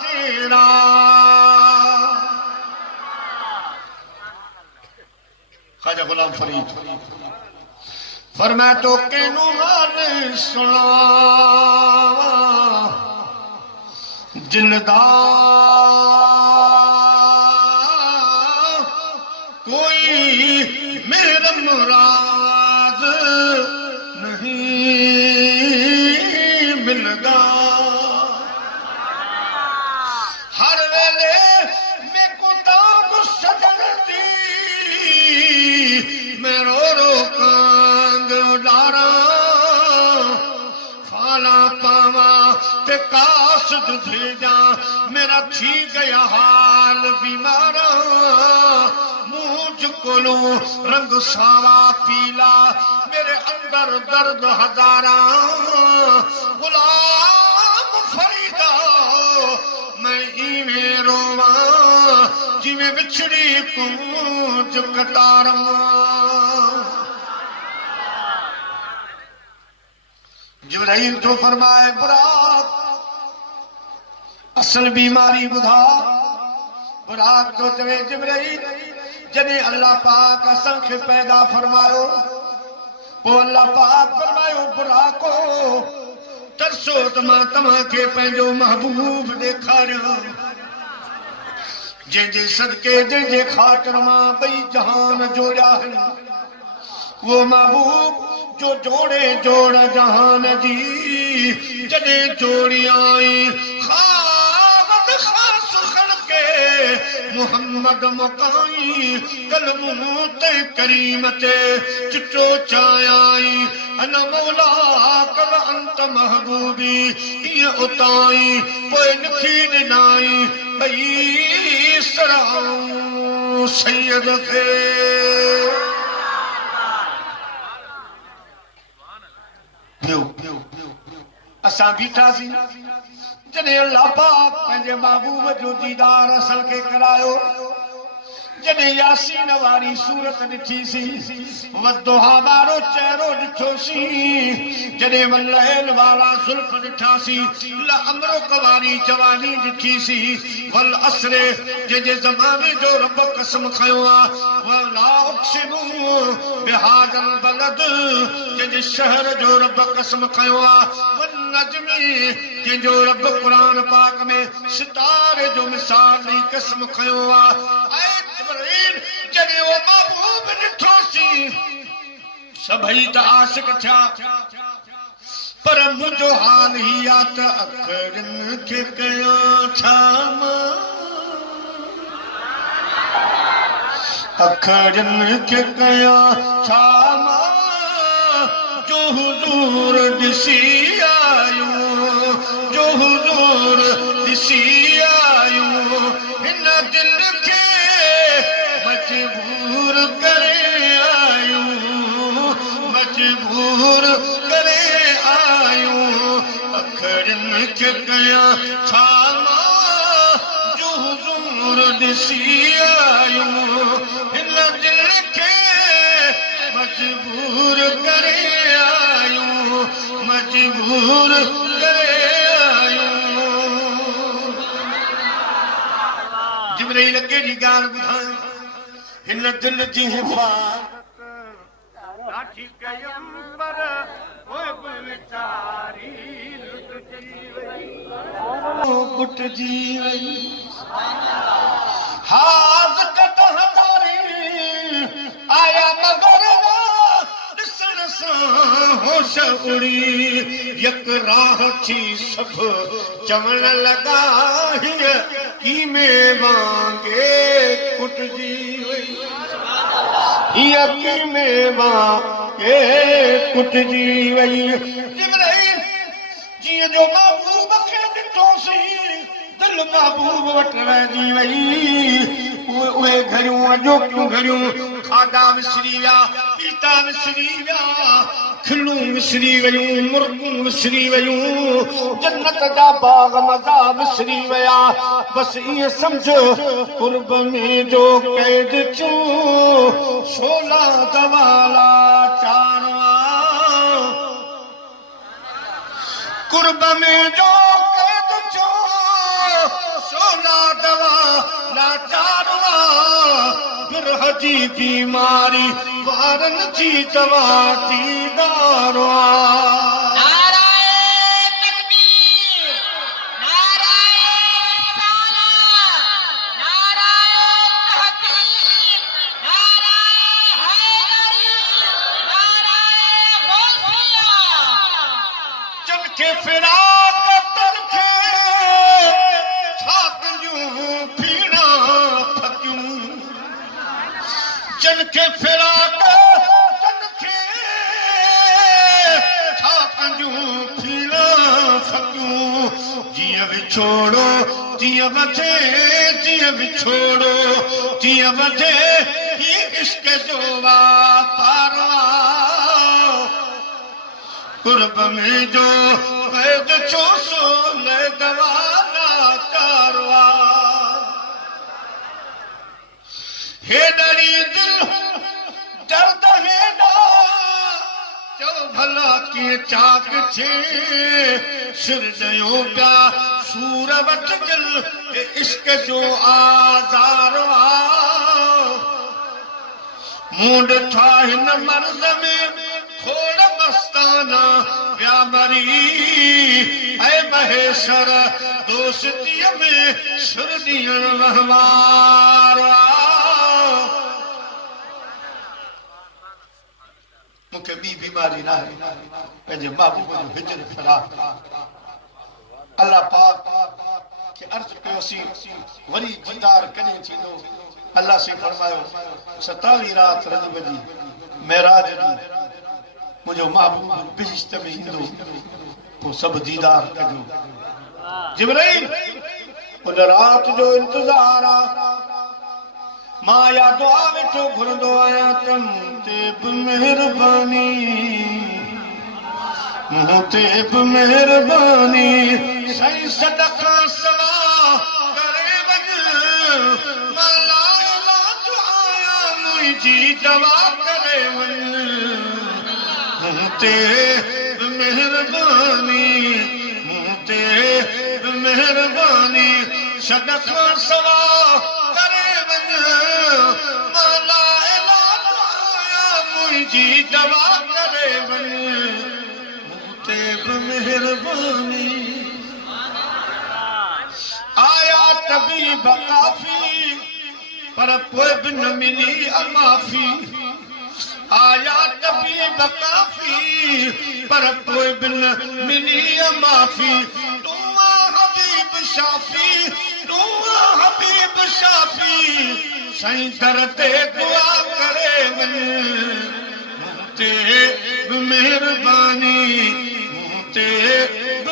डेरा ख्वाजा गुलाम फरीद फरमाया तो केनू हाल सुना दिलदार कोई मेरा मुराद नहीं मिलदा हर वेले में कुता सजन दी मैं रो रो कासद भेजा मेरा थी गया हाल बीमारा मुझ कोलो रंग सारा पीला मेरे अंदर दर्द हजारा गुलाम फरीदा मैं इवें रोवा जिवें बिछड़ी कूंज कटारा जिब्राइल जो फरमाए बुराक असल बीमारी बुधा बुराक जो चवे जिब्राइल जने अल्लाह पाक असांखे पैदा फरमायो पो अल्लाह पाक फरमायो बुराको तरसो त मां तव्हांखे पंहिंजो महबूब ॾेखारियां जंहिंजे सदके जंहिंजे ख़ातिर मां ॿई जहान जोड़िया आहिनि वो महबूब जो जोड़े जोड़ जहान जी जॾहिं जोड़ी आई ख़ाबत ख़ास खलके मुहम्मद मुकाई कलमूत करीम ते चिटो चायाई अना मौला कल अंत महबूबी ईअं उताई पोइ लिखी ॾिनाई ॿई सराऊं सैयद खे असां बीठासीं जॾहिं अल्लाह पाक पंहिंजे महबूब जो दीदार असल खे करायो जॾहिं यासीन वारी सूरत ॾिठीसीं वद्दुहा वारो चहिरो ॾिठोसीं जॾहिं वल्लैल वारा ज़ुल्फ ॾिठासीं लअमरुक वारी जवानी ॾिठीसीं वल असरे जंहिंजे ज़माने जो रब कसम खयो आहे वला उक़सिमु बिहादल बलद जंहिंजे शहर जो रब कसम खयो आहे वन नजमी जंहिंजो रब क़ुरान पाक में सितारे जो मिसाल ॾेई कसम खयो आहे जॾहिं वो महबूब ॾिठोसीं सभई त आशिक थिया पर मुंहिंजो हाल ही आहे त अखरनि खे कयां छा मां अखरनि खे कयां छा मां जो हुज़ूर ॾिसी आयूं जो हुज़ूर ॾिसी आयूं हिन दिल खे मजबूर करे आयूं मजबूर करे आयूं अखरनि खे कयां छा मां जो हुज़ूर ॾिसी आयूं हिन दिल खे मजबूर करे आयूं मजबूर करे आयूं जिब्राइल कहिड़ी ॻाल्हि ॿुधायो हिन दिल जी हिफ़ाज़त कयम पर ओए बेचारी लुटजी वई हाज़ कट हथारी आया मगर ॾिसण सां होश उड़ी यक राह थी सभु चवण लॻा हीअ कीमें वांगे कुटजी वई हीअ कीमें वांगे कुटजी वई जिब्राइल जीअं जो महबूब खे ॾिठोसीं दिल महबूब वटि रहिजी वई उहे घड़ियूं अॼोकियूं घड़ियूं खाधा विसरी विया पीता विसरी विया खिलूं विसरी वयूं मुर्गूं विसरी वयूं जन्नत जा बाग मज़ा विसरी विया बसि ईअं सम्झ कुर्ब में जो क़ैद चूं शोला दवाला चारवा कुर्ब में जो क़ैद चूं शोला दवाला चारवा बिरह जी बीमारी वारनि जी दवा दीदार जंहिंखे फिराक तनखे छा कयूं पीड़ा फकियूं जंहिंखे फिराक तनखे छा कयूं पीड़ा फकियूं जीअं जीअं विछोड़ो जीअं वधे जीअं विछोड़ो जीअं वधे ही इश्क जो वापार कुर्ब में जो कैद छो सोले दवाना कारवा हे डरी दिल दर्द हेडा जो भला के चाक छे सिर दयो प्या सूर वठ दिल इश्क जो आजारवा मुंड था हिन मर्द में खोड़ मस्ताना व्यामरी ऐ महेश्वर दोस्ती में सुरदियन वहमारा मुखे बी बीमारी ना है पंहिंजे महबूब जो हिजर फराक अल्लाह पाक के अर्ज कयोसी वरी दीदार कॾहिं थींदो अल्लाह से फरमायो 27 रात रजब जी मेराज ॾींहुं मुझो महबूब बिहिश्त में ईंदो तो सब दीदार कजो जिब्राइल उन रात जो इंतजार आ मां या दुआ वेठो घुरंदो आया तम ते बि मेहरबानी मूं ते बि मेहरबानी सही सदका सवा करे वञ मां ला इलाज आया मुंहिंजी दवा करे वञ ते मेहरबानी ते मेहरबानी सदका सवा करे वञ माला इलाज आया मुंहिंजी दवा करे वञ ते मेहरबानी आया तबीब काफी पर पोइ बि न मिली अमाफी आया तबीब काफी पर कोई बिन मिली माफी तू हबीब शाफी तू हबीब शाफी सही दर ते दुआ करे वञ ते मेहरबानी ते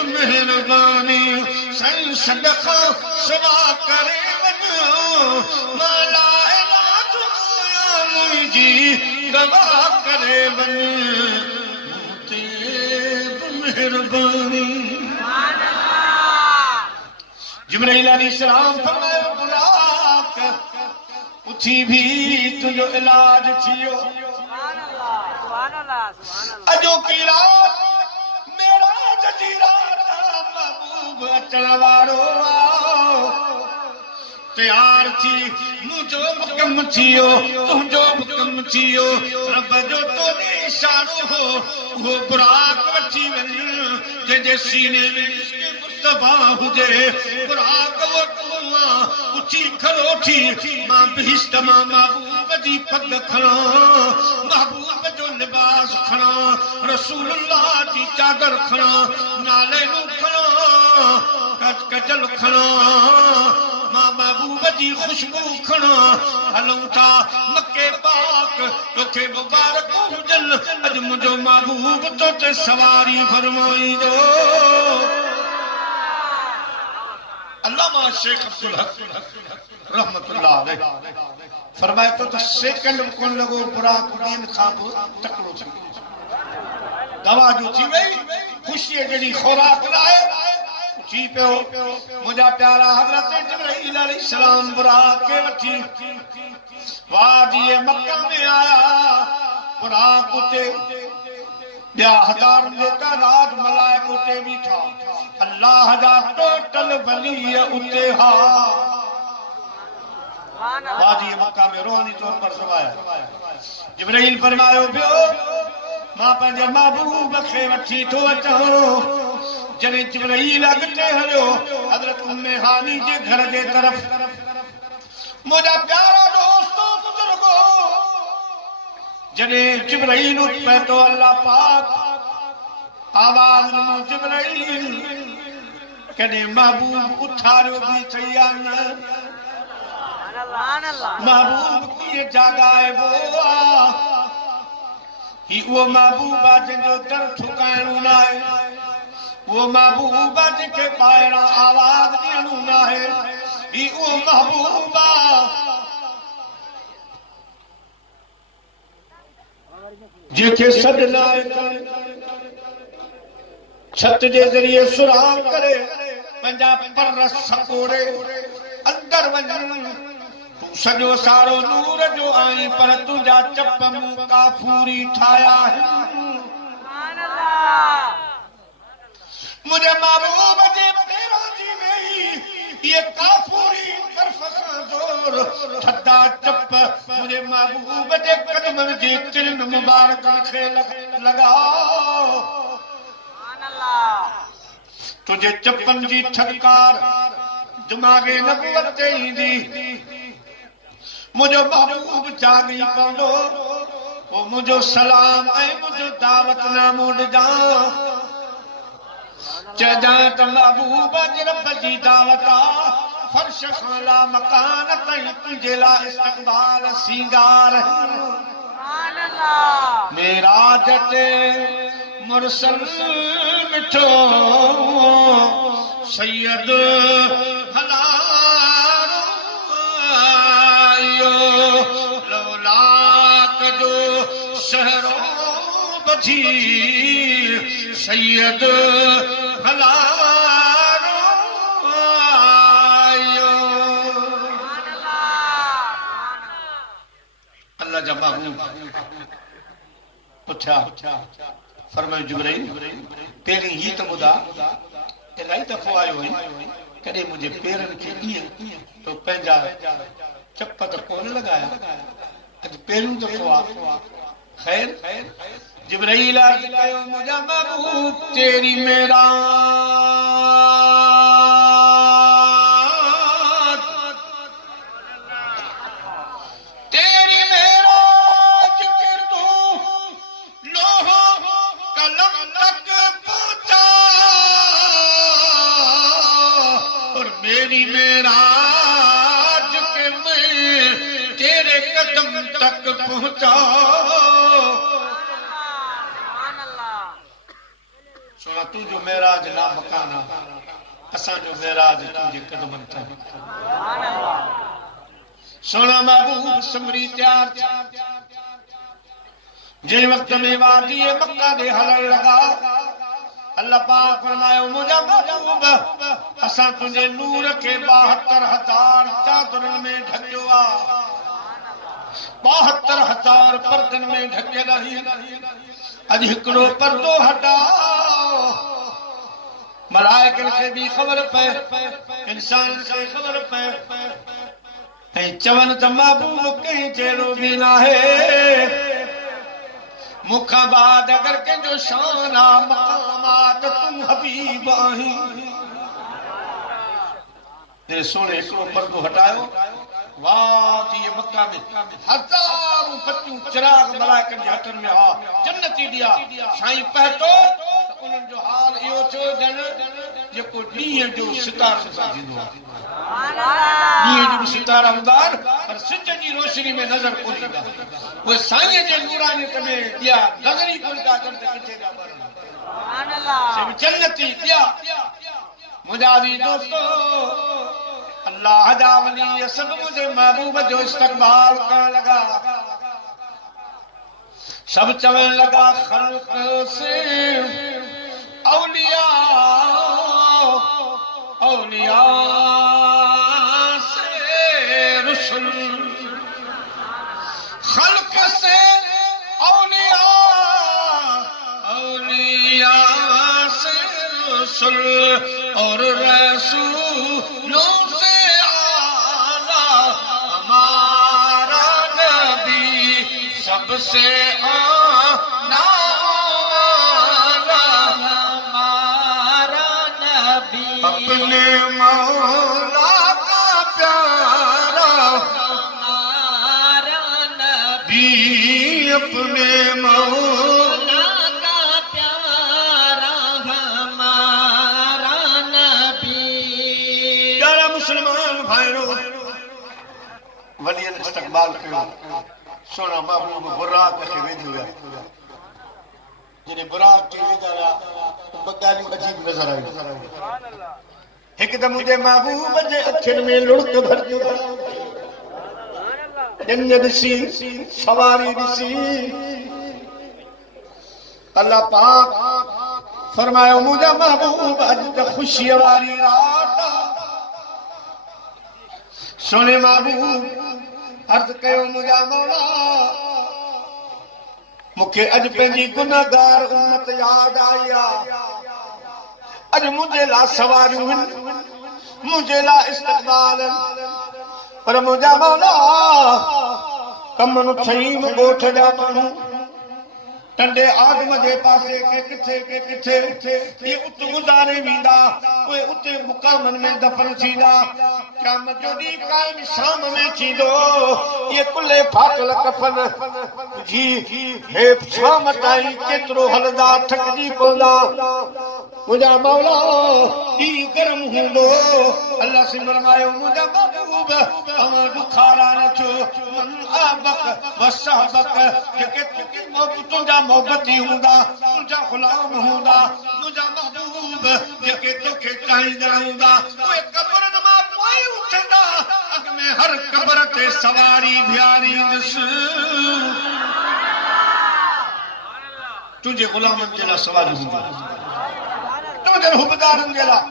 मेहरबानी सही सदका सवा करे वञ माला इलाज आया मुंहिंजी दवा करे वञ ते मेहरबानी जिब्राइल अलैहिस्सलाम फरमायो बुराक उथी भी तुझो इलाज थियो अजो की रात मेराज जी रात महबूब अचण वारो तैयार थी मुझो कम थियो तुझो कम थियो रब जो तो इशारो हो वो बुराक वठी वञ जंहिंजे सीने में मुस्तफा हुजे बुराक वो तूं उथी खड़ो थी मां बिहिश्त मां महबूब जी पग खणा महबूब जो लिबास खणा रसूलुल्लाह जी चादर खणा नाले नू खणा कजल खणा मां महबूब जी खुशबू खणा हलूं था मक्के पाक तोखे मुबारक हुजन अज मुंहिंजो महबूब तो ते सवारी फरमाईंदो अल्लामा शेख अब्दुल हक रहमतुल्लाह अलैह फरमाए तो सेकंड कोन लॻो बुराक ॾींहं खां पोइ तकड़ो थी दवा जो थी वई ख़ुशीअ जहिड़ी खुराक लाइ जी पियो मुंहिंजा प्यारा हज़रत जिब्राइल अलैहिस्सलाम बुराक खे वठी वादी मक्का में आया बुराक उते ॿिया हज़ार जेका राज मलाइक उते बीठा अल्लाह जा टोटल वली उते हा वादी मक्का में रोहानी तौर पर सवाया जिब्राइल फरमायो पियो मां पंहिंजे महबूब खे वठी थो अचां जॾहिं जिब्राइल अॻिते हलियो हज़रत उम्मे हानी जे घर जे तरफ़ मुंहिंजा प्यारा दोस्तो बुजुर्गो जॾहिं जिब्राइल पए थो अल्लाह पाक आवाज़ ॾिनो जिब्राइल कॾहिं महबूब उथारियो बि थई आहे न महबूब कीअं जाॻाइबो आहे ही उहो महबूब आहे जंहिंजो दर ठुकाइणो न आहे वो महबूबा जिके ॿाहिरां आवाज़ ॾियणो न आहे ही उहो महबूबा जिके सॾ छत जे ज़रिए सुराग करे पंहिंजा पर सकोड़े अंदर वञण तूं सॼो सारो नूर जो आई पर तुंहिंजा चप मूं काफूरी ठाहिया आहिनि मुझे महबूब जे पेरां जी वेही ये काफूरी तरफ़ खां जोर थधा चप मुझे महबूब जे कदमनि जे तिरन मुबारकनि खे लॻाओ तुझे चपन जी ठनकार दिमागे नबुवत ते ईंदी मुझो महबूब जागी पवंदो ओ मुझो सलाम ऐं मुझो दावतनामो ॾिजां चइजां त महबूब जे रब जी दावत आ फर्श खां ला मकान ताईं तुंहिंजे लाइ इस्तक़बाल सींगार मेराज ते मुरसल मिठो सैयद हलारो आयो लौलाक जो शहरो बधी सैयद हलारो आयो अल्लाह जा महबूब पुछा फरमायो जिब्राइल पहिरीं ही त ॿुधा इलाही दफ़ो आयो आहीं कॾहिं मुंहिंजे पेरनि खे ईअं तो पंहिंजा चप त कोन लॻाया अॼु पहिरियों दफ़ो आहे ख़ैर जिब्राइल अर्ज़ कयो मुंहिंजा महबूब तेरी मेरा मेरी मेराज के मैं तेरे कदम तक पहुंचा सोना तू जो मेराज ना मकाना असा जो मेराज तुझे कदम तक सोना महबूब समरी तैयार जे वक्त में वादी मक्का दे हलण लगा अल्लाह पाक फरमायो मुझा महबूब असा तुझे नूर के 72,000 चादरन में ढकियो आ 72,000 पर्दन में ढके रही अज हिकड़ो पर्दो हटाओ मलाइकन खे भी खबर पए इंसान खे खबर पए ऐं चवन त महबूब कहीं जहिड़ो भी नाहे मुखा बाद अगर के जो शान आ मकामात तू हबीब आही ते सोने को पर्दो हटायो वाह ये मक्का में हजारों पत्तियों चिराग मलाइकन जे हथन में हा जन्नती दिया साईं पहतो उन्हनि जो हाल इहो थियो जन जेको ॾींहं जो सितारो सां थींदो आहे ॾींहं जो सितारा हूंदा आहिनि पर सिज जी रोशनी में नज़र कोन ईंदा उहे साईं जे नूरानियत में ॾिया नज़र ई कोन था कनि त किथे था ॿरनि जन्नती ॾिया मुंहिंजा बि दोस्तो अल्लाह जा वली सब मुझे महबूब जो इस्तक़बाल करण लगा सब चवण लगा खल्क से औलिया औलिया से रसूल खल्क से औलिया औलिया से रसूल और रसूलों से सबसे आना हमारा नबी अपने मौला का प्यारा हमारा नबी अपने मौला का प्यारा हमारा नबी प्यारा मुसलमान भाइयों वलियन इस्तकबाल कयो सोना महबूब बुराक खे वेझो विया जॾहिं बुराक खे वेझा विया बगालियूं अजीब नज़र आयूं। हिकदम मुंहिंजे महबूब जे अखियुनि में लुड़क भरिजी ॾिंग ॾिसी सवारी ॾिसी अल्लाह पाक फरमायो मुंहिंजा महबूब अॼु त ख़ुशीअ वारी रात सोने महबूब अर्ज़ कयो मुंहिंजा मौला मूंखे अॼु पंहिंजी गुनहगार उम्मत यादि आई आहे। अॼु मुंहिंजे लाइ सवारियूं आहिनि, मुंहिंजे लाइ इस्तक़बाल आहिनि, पर मुंहिंजा मौला कमनि थईम ॻोठ जा माण्हू टंडे आदम जे पासे के किथे ये उत गुज़ारे वेंदा, उहे उते मुकामनि में दफ़न थींदा। क़यामत जो ॾींहुं क़ाइम शाम में थींदो। ये कुल्ले फाटल कफ़न जी हे शाम ताईं केतिरो हलंदा, थकिजी पवंदा। मुंहिंजा मौला ॾींहुं गरम हूंदो। अल्लाह से फरमायो मुंहिंजा महबूब तव्हां ॾुखारा न थियो। मन आबक वसहबक जेके तुंहिंजा मोहबती हूंदा, तुंहिंजा ग़ुलाम हूंदा, मुंहिंजा महबूब जेके तोखे चाहींदा हूंदा, उहे क़ब्रनि मां पोइ उथंदा। अॻ में हर क़ब्र ते सवारी बीहारींदुसि। तुंहिंजे ग़ुलामनि जे लाइ सवारी हूंदी, तुंहिंजे हुबदारनि जे लाइ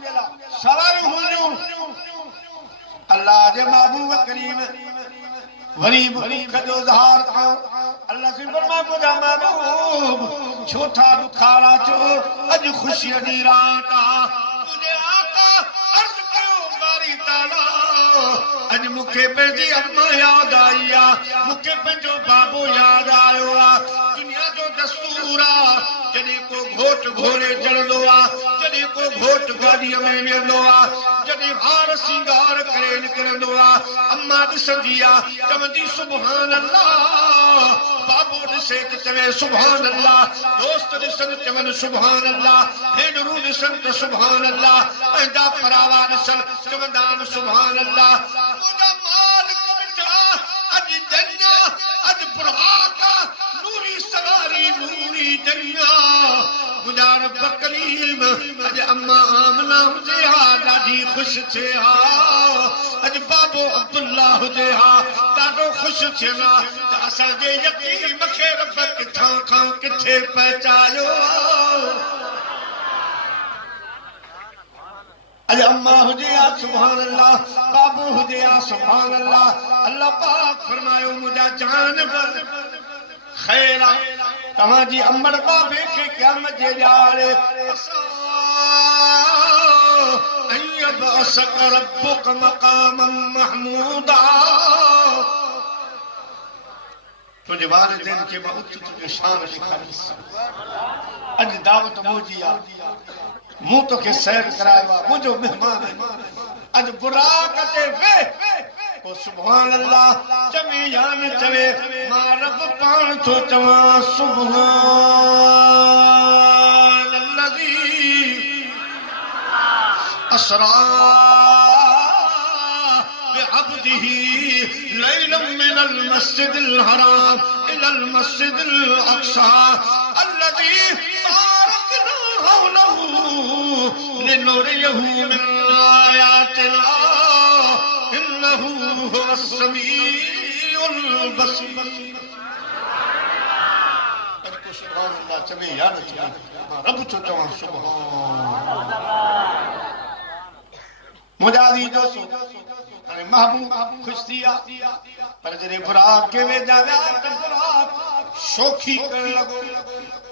सवारी हूंदियूं। अल्लाह जे महबूब करीम वरी जो ज़हार था। अल्लाह से फरमाए मुंहिंजा महबूब छो था ॾुखारा छो? अॼु ख़ुशीअ जी रात आहे। मुंहिंजे आका अर्ज़ कयो बारी ताला अॼु मूंखे पंहिंजी अम्मा यादि आई आहे, मूंखे पंहिंजो बाबो यादि आयो आहे। दुनिया जो दस्तूर आहे जॾहिं को घोट घोड़े चढ़ंदो आहे, जॾहिं को घोट गाॾीअ में वेंदो आहे, जॾहिं हार सिंगार करे निकिरंदो आहे, अम्मा ॾिसंदी आहे चवंदी सुभान अल्लाह। बाबो ॾिसे त चवे सुभान अल्लाह, दोस्त ॾिसनि चवनि सुभान अल्लाह, भेनरूं ॾिसनि त सुभान अल्लाह, पंहिंजा परावा ॾिसनि चवंदा आहिनि सुभान अल्लाह। मुंहिंजा मालिक ॾिठा अॼु दुनिया अॼु बुराका नूरी सवारी नूरी दुनिया। मुंहिंजा रब करीम अॼु अम्मा आमना हुजे हा ॾाढी ख़ुशि थिए हा, अॼु बाबो अब्दुल्ला हुजे हा ॾाढो ख़ुशि थिए हा त असांजे यतीम खे रब किथां खां किथे पहुचायो। अॼु अम्मा हुजे हा सुभान अल्लाह, बाबू हुजे हा सुभान अल्लाह। अल्लाह पाक फरमायो मुंहिंजा जानवर ख़ैर आहे तव्हांजी अमर बाबे खे क़यामत जे ॾियारे रब्बुक मक़ामम महमूदा। तुंहिंजे वालिदैन खे मां उच तुंहिंजो शान ॾेखारींदुसि। अॼु दावत मुंहिंजी आहे, मूं तोखे सैर करायो आहे, मुंहिंजो महिमान आहे। अॼु बुराक ते वेह को सुभान अल्लाह चवे या न चवे, मां रब पाण थो चवां सुभान अल्लज़ी असरा बिअब्दिही लैलन मिनल मस्जिदिल हराम इलल मस्जिदिल अक़सा अल्लज़ी बारकना हौलहू लिनुरियहू मिन आयातिना इन्नहू हुवस समीउल बसीर। सुभान अल्लाह चवे या न चवे, रब थो चवां सुभान। मुजादी जो सो हाणे महबूब ख़ुशि थी विया, पर जॾहिं बुराक खे वेझा विया त बुराक शोखी करण लॻो,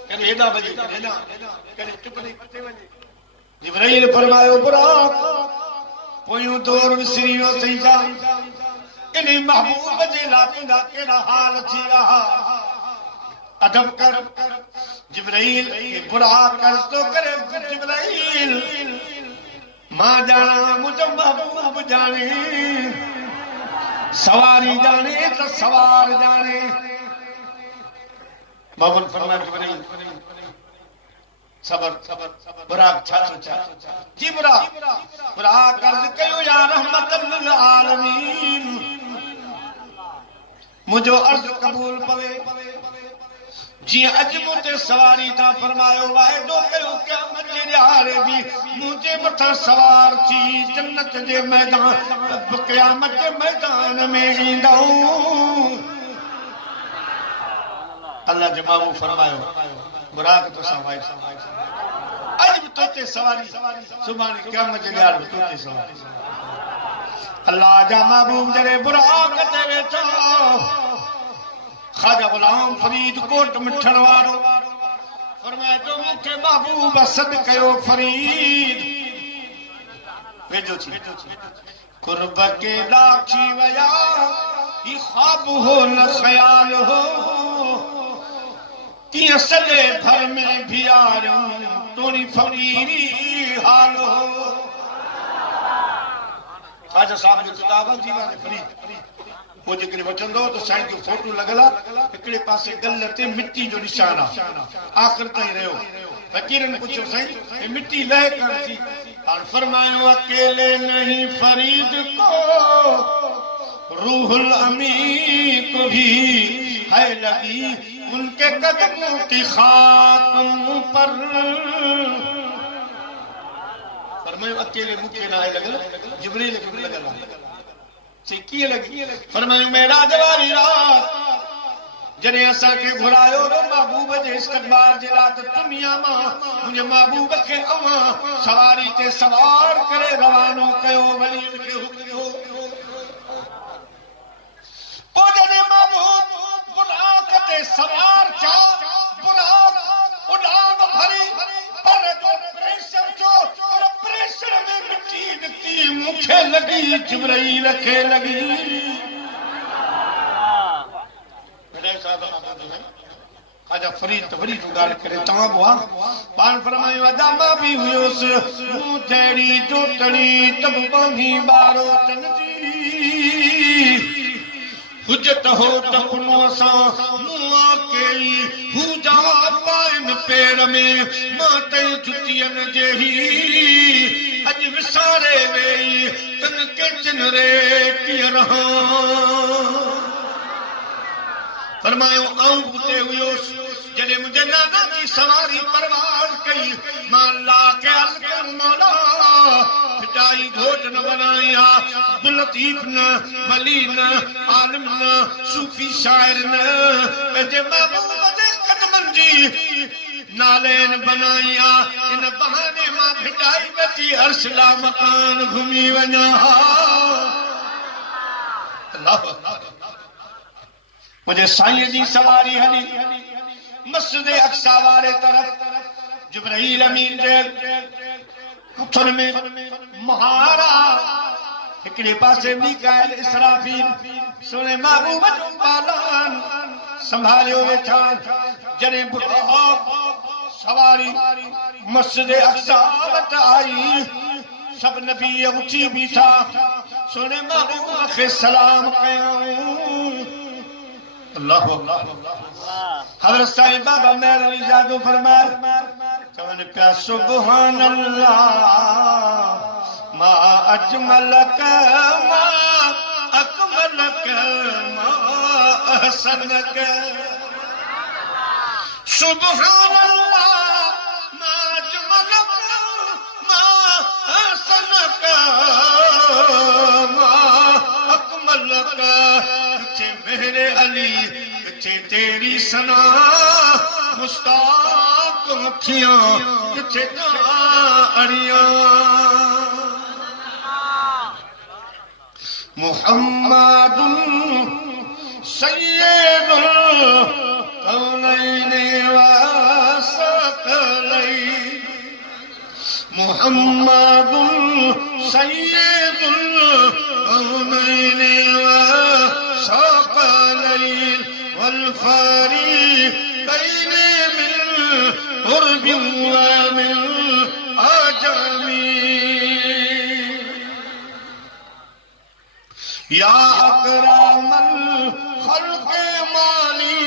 कॾहिं हेॾा वञे कॾहिं हेॾा, कॾहिं चुप ॾेई मथे वञे। जिब्राईल फरमायो बुराक पोयूं दौर विसरी वियो सही जा, इन महबूब जे लाइ तुंहिंजा कहिड़ा हाल थी रहा। अदब कर जिब्राईल बुराक अर्ज़ थो करे जिब्राईल मां ॼाणा मुंहिंजो महबूब ॼाणे, सवारी ॼाणे त सवार ॼाणे। बाबन फरमायो जिब्राईल सबर बुराक छा थो चए? जी बुराक अर्ज़ कयो या रहमतल लिल आलमीन, मुंहिंजो अर्ज़ क़बूल पवे। जी अज मुझे सवारी था फरमायो वायदो कयो क़यामत जे ॾियारे भी मुझे मथा सवार थी जन्नत जे मैदान क़यामत जे मैदान में ईंदऊं। अल्लाह जे बाबू फरमायो बुराक तो सवाई अज भी तोते सवारी सुभाणे क़यामत जे ॾियारे भी तोते सवारी। अल्लाह जा महबूब जरे बुराक ते वेठा ख्वाजा गुलाम फरीद कोट मिठण वारो फरमाए जो मूंखे महबूब सद कयो फरीद वेझो थी कुर्ब के लाठी वया ही ख्वाब हो न ख्याल हो तीअं सॼे भर में भियारियो तोरी फ़कीरी हाल हो। ख्वाजा साहब जो किताब थी वारे फरीद वो जेकॾहिं वठंदो त साईं जो फोटो लॻल आहे हिकिड़े पासे गल ते मिट्टी जो निशान आहे आख़िर ताईं रहियो। फ़कीरनि पुछियो साईं हे मिट्टी लह कर थी और फरमायो अकेले नहीं फरीद को रूहुल अमी को भी है लगी उनके कदमों की खाक मुंह पर। फरमायो अकेले मूंखे न आहे लॻल जिब्रील खे बि लॻल आहे। कीअं लॻी फरमायो मेराज वारी रात जॾहिं असांखे घुरायो हो महबूब जे इस्तक़बाल जे लाइ त दुनिया मां मुंहिंजे महबूब खे अवां सवारी ते सवार करे रवानो कयो वली खे हुक्म ॾियो। पोइ जॾहिं महबूब बुराक ते सवार थिया बुराक उॾाम भरी पर जो प्रेशर जो प्रेशर में मिटी निकती मूंखे लगी जिब्राइल खे लगी। ख्वाजा फरीद त वरी ॻाल्हि करे तव्हां बुआ पाण फरमायो अदा मां बि हुयुसि मूं जहिड़ी जोटणी तब बांधी ॿारो तन जी हुजत हो त कुनो सां मुआ कई हू जा पाइन पेर में मां तई जुतियन जेही अज विसारे वेई तन के चिनरे किय रहा। फरमायो आऊं उते हुयुसि जॾहिं मुंहिंजे नाना जी सवारी परवाज़ कई मां अल्लाह खे अर्ज़ कयो मौला फिटाई घोट न बनाई आहे अब्दुल लतीफ न वली न आलिम न सूफी शाइर न पंहिंजे महबूब जे कदमनि जी नालेन बनाई आहे इन बहाने मां फिटाई वठी अर्शला मकान घुमी वञा। अल्लाह मुझे साईं जी सवारी हली मस्जिद अक्सा वाले तरफ जिब्राइल अमीन जे पुठन में महारा हिकिड़े पासे मीकाइल इसराफील सोने महबूब जो पालान संभालियो वेठा। जॾहिं सवारी मस्जिद अक्सा वटि आई सब नबी उठी बीठा सोने महबूब खे सलाम कयूं। अल्लाह हज़रत साईं बाबा मेहर अली जादू फरमाए चवनि पिया सुभान अल्लाह मा अजमलक मा अकमलक मा अहसनक सुभान अल्लाह मा अजमलक मा अहसनक मा अकमलक मेरे अली किथे तेरी सना मुस्ताक अखियां किथे अड़ियां मुहम्मदुन सय्यदुल कौनैन व सकलैन मुहम्मदुन सय्यदुल कौनैन व सकलैन والفريقين من قرب ومن عجم يا أكرم الخلق مالي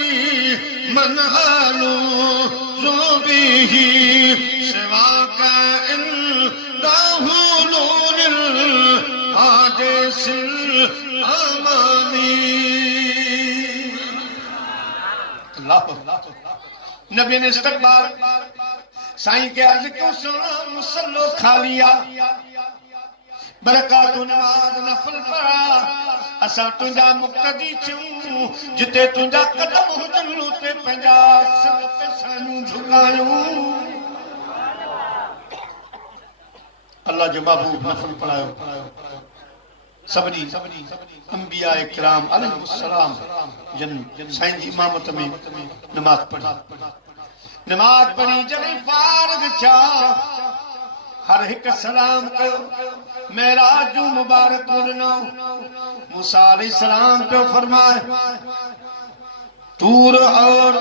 من ألوذ به سواك إنه نور الحادث الأمامي नबी ने इस्तकबाल साईं के अर्ज क्यों सुना मुसल्लो खा लिया बरकातु नमाज नफल पढ़ा असा तुझा मुक्तदी छूं जिते तुझा कदम हुजन उते पंजा सिर पे सानू झुकायूं अल्लाह जो महबूब नफल पढ़ायो सबनी अंबिया इकराम अलैहिस्सलाम जन साईं जी इमामत में नमाज पढ़ी जॾहिं फारग छा हर एक सलाम कयो मेराज जो मुबारक ॾिनो मूसा अलैहिस्सलाम पे फरमाए तूर और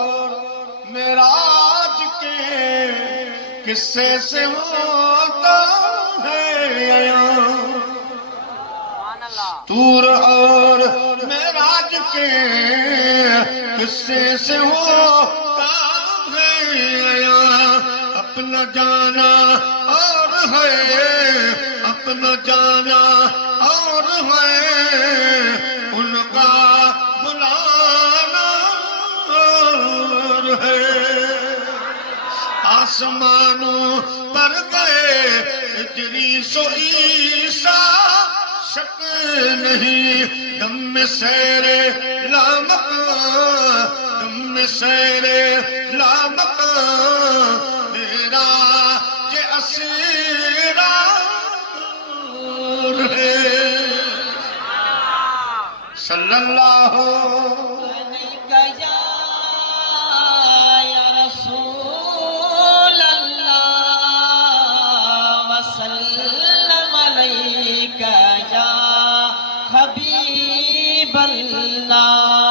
मेराज के किस्से से होता है तूर और मेराज के किस्से से होता है अपना जाना और है अपना जाना और है उनका बुलाना और है आसमानों पर गए हिजरी सो ईसा शक नहीं दम में सैरे लामक दम में सैरे लामक मेरा जे असीरा सल्लल्लाहु अलैहि या रसूल अल्लाह वसल्लम अलैका या हबीब अल्लाह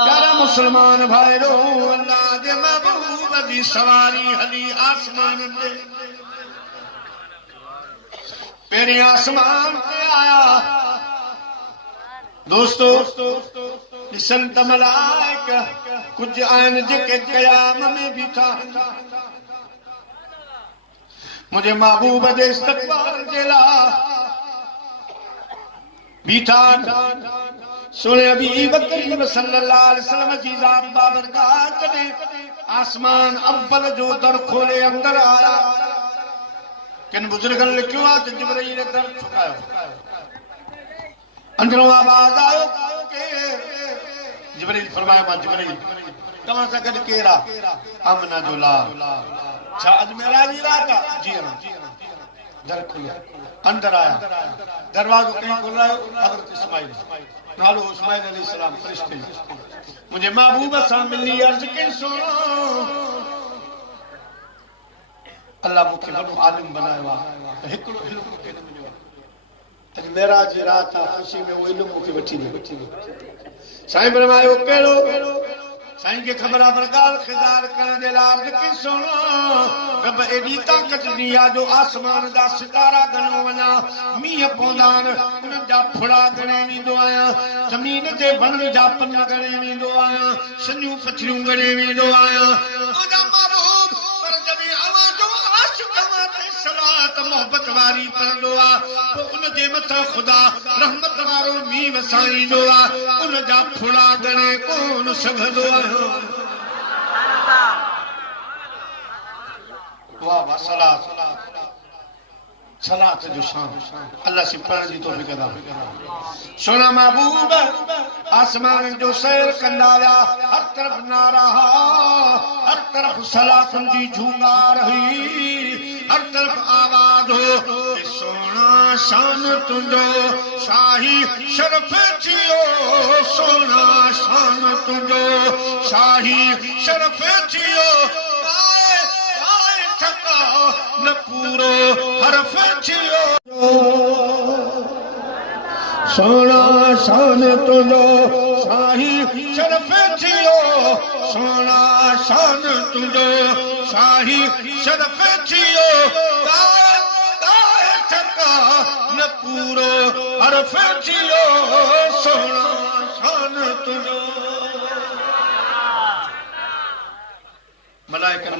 प्यारा मुसलमान भाईरो अल्लाह दे महबूब दी सवारी हली आसमान दे पेरे आसमान पे आया दोस्तों संत मलाइका कुछ आन जेके कयाम में भी था मुझे महबूब दे इस्तकबाल जेला बीठा सुने अभी बकरी सल्लल्लाहु अलैहि वसल्लम जी जात बाबरकात ने आसमान अव्वल जो दर खोले अंदर आया किन बुजुर्गन ने क्यों आज जिब्राइल ने दर छुकायो अंदरों आवाज आयो के जिब्राइल फरमाया मां जिब्राइल तव्हां सां गॾु केरु आहे आमना जो लाल छा अॼु मेरा जी रात आहे जी हां दर खुलियो अंदर आया दरवाजो कहीं खोलायो हज़रत इस्माइल नालो इस्माइल अलैहिस्सलाम फरिश्ते मुझे महबूब सां मिली अर्ज कई सुनो अल्लाह मुखे वॾो आलिम बनायो आहे हिकिड़ो इल्मु मूंखे न मिलियो आहे मेरा जी रात आहे ख़ुशी में वो इल्मु मूंखे वठी ॾिनो साईं फरमायो कहिड़ो साईं खे ख़बर आहे पर ॻाल्हि ख़िदार करण जे लाइ अर्ज़ कई सुनो रब एॾी ताक़त ॾिनी आहे जो आसमान जा सितारा ॻणो वञा मींहं पवंदा आहिनि उन्हनि जा फुड़ा ॻणे वेंदो आहियां ज़मीन जे वण जा पन ॻणे वेंदो आहियां सनियूं पथरियूं ॻणे वेंदो आहियां मोहब्बत वारी पढ़ंदो आहे उन जे मथां ख़ुदा रहमत वारो मींहुं वसाईंदो आहे उन जा फुड़ा ॻणे कोन सघंदो आहे वाह वाह सलात सलात जो शान अल्लाह से पढ़ण जी तौफीक़ अता सोना महबूब आसमान जो सैर कंदा विया हर तरफ़ नारा हर तरफ़ सलातुनि जी झूंगार हुई हर तरफ़ आवाज हो सोना शान तुंहिंजो शाही शरफ थियो सोना शान तुंहिंजो शाही शरफ थियो न पूरो हरफ थियो सोना शान तुंहिंजो शाही शरफ थियो सोना शान तुंहिंजो शाही शरफ थियो न पूरो हरफ थियो सोना शान तुंहिंजो मलाइका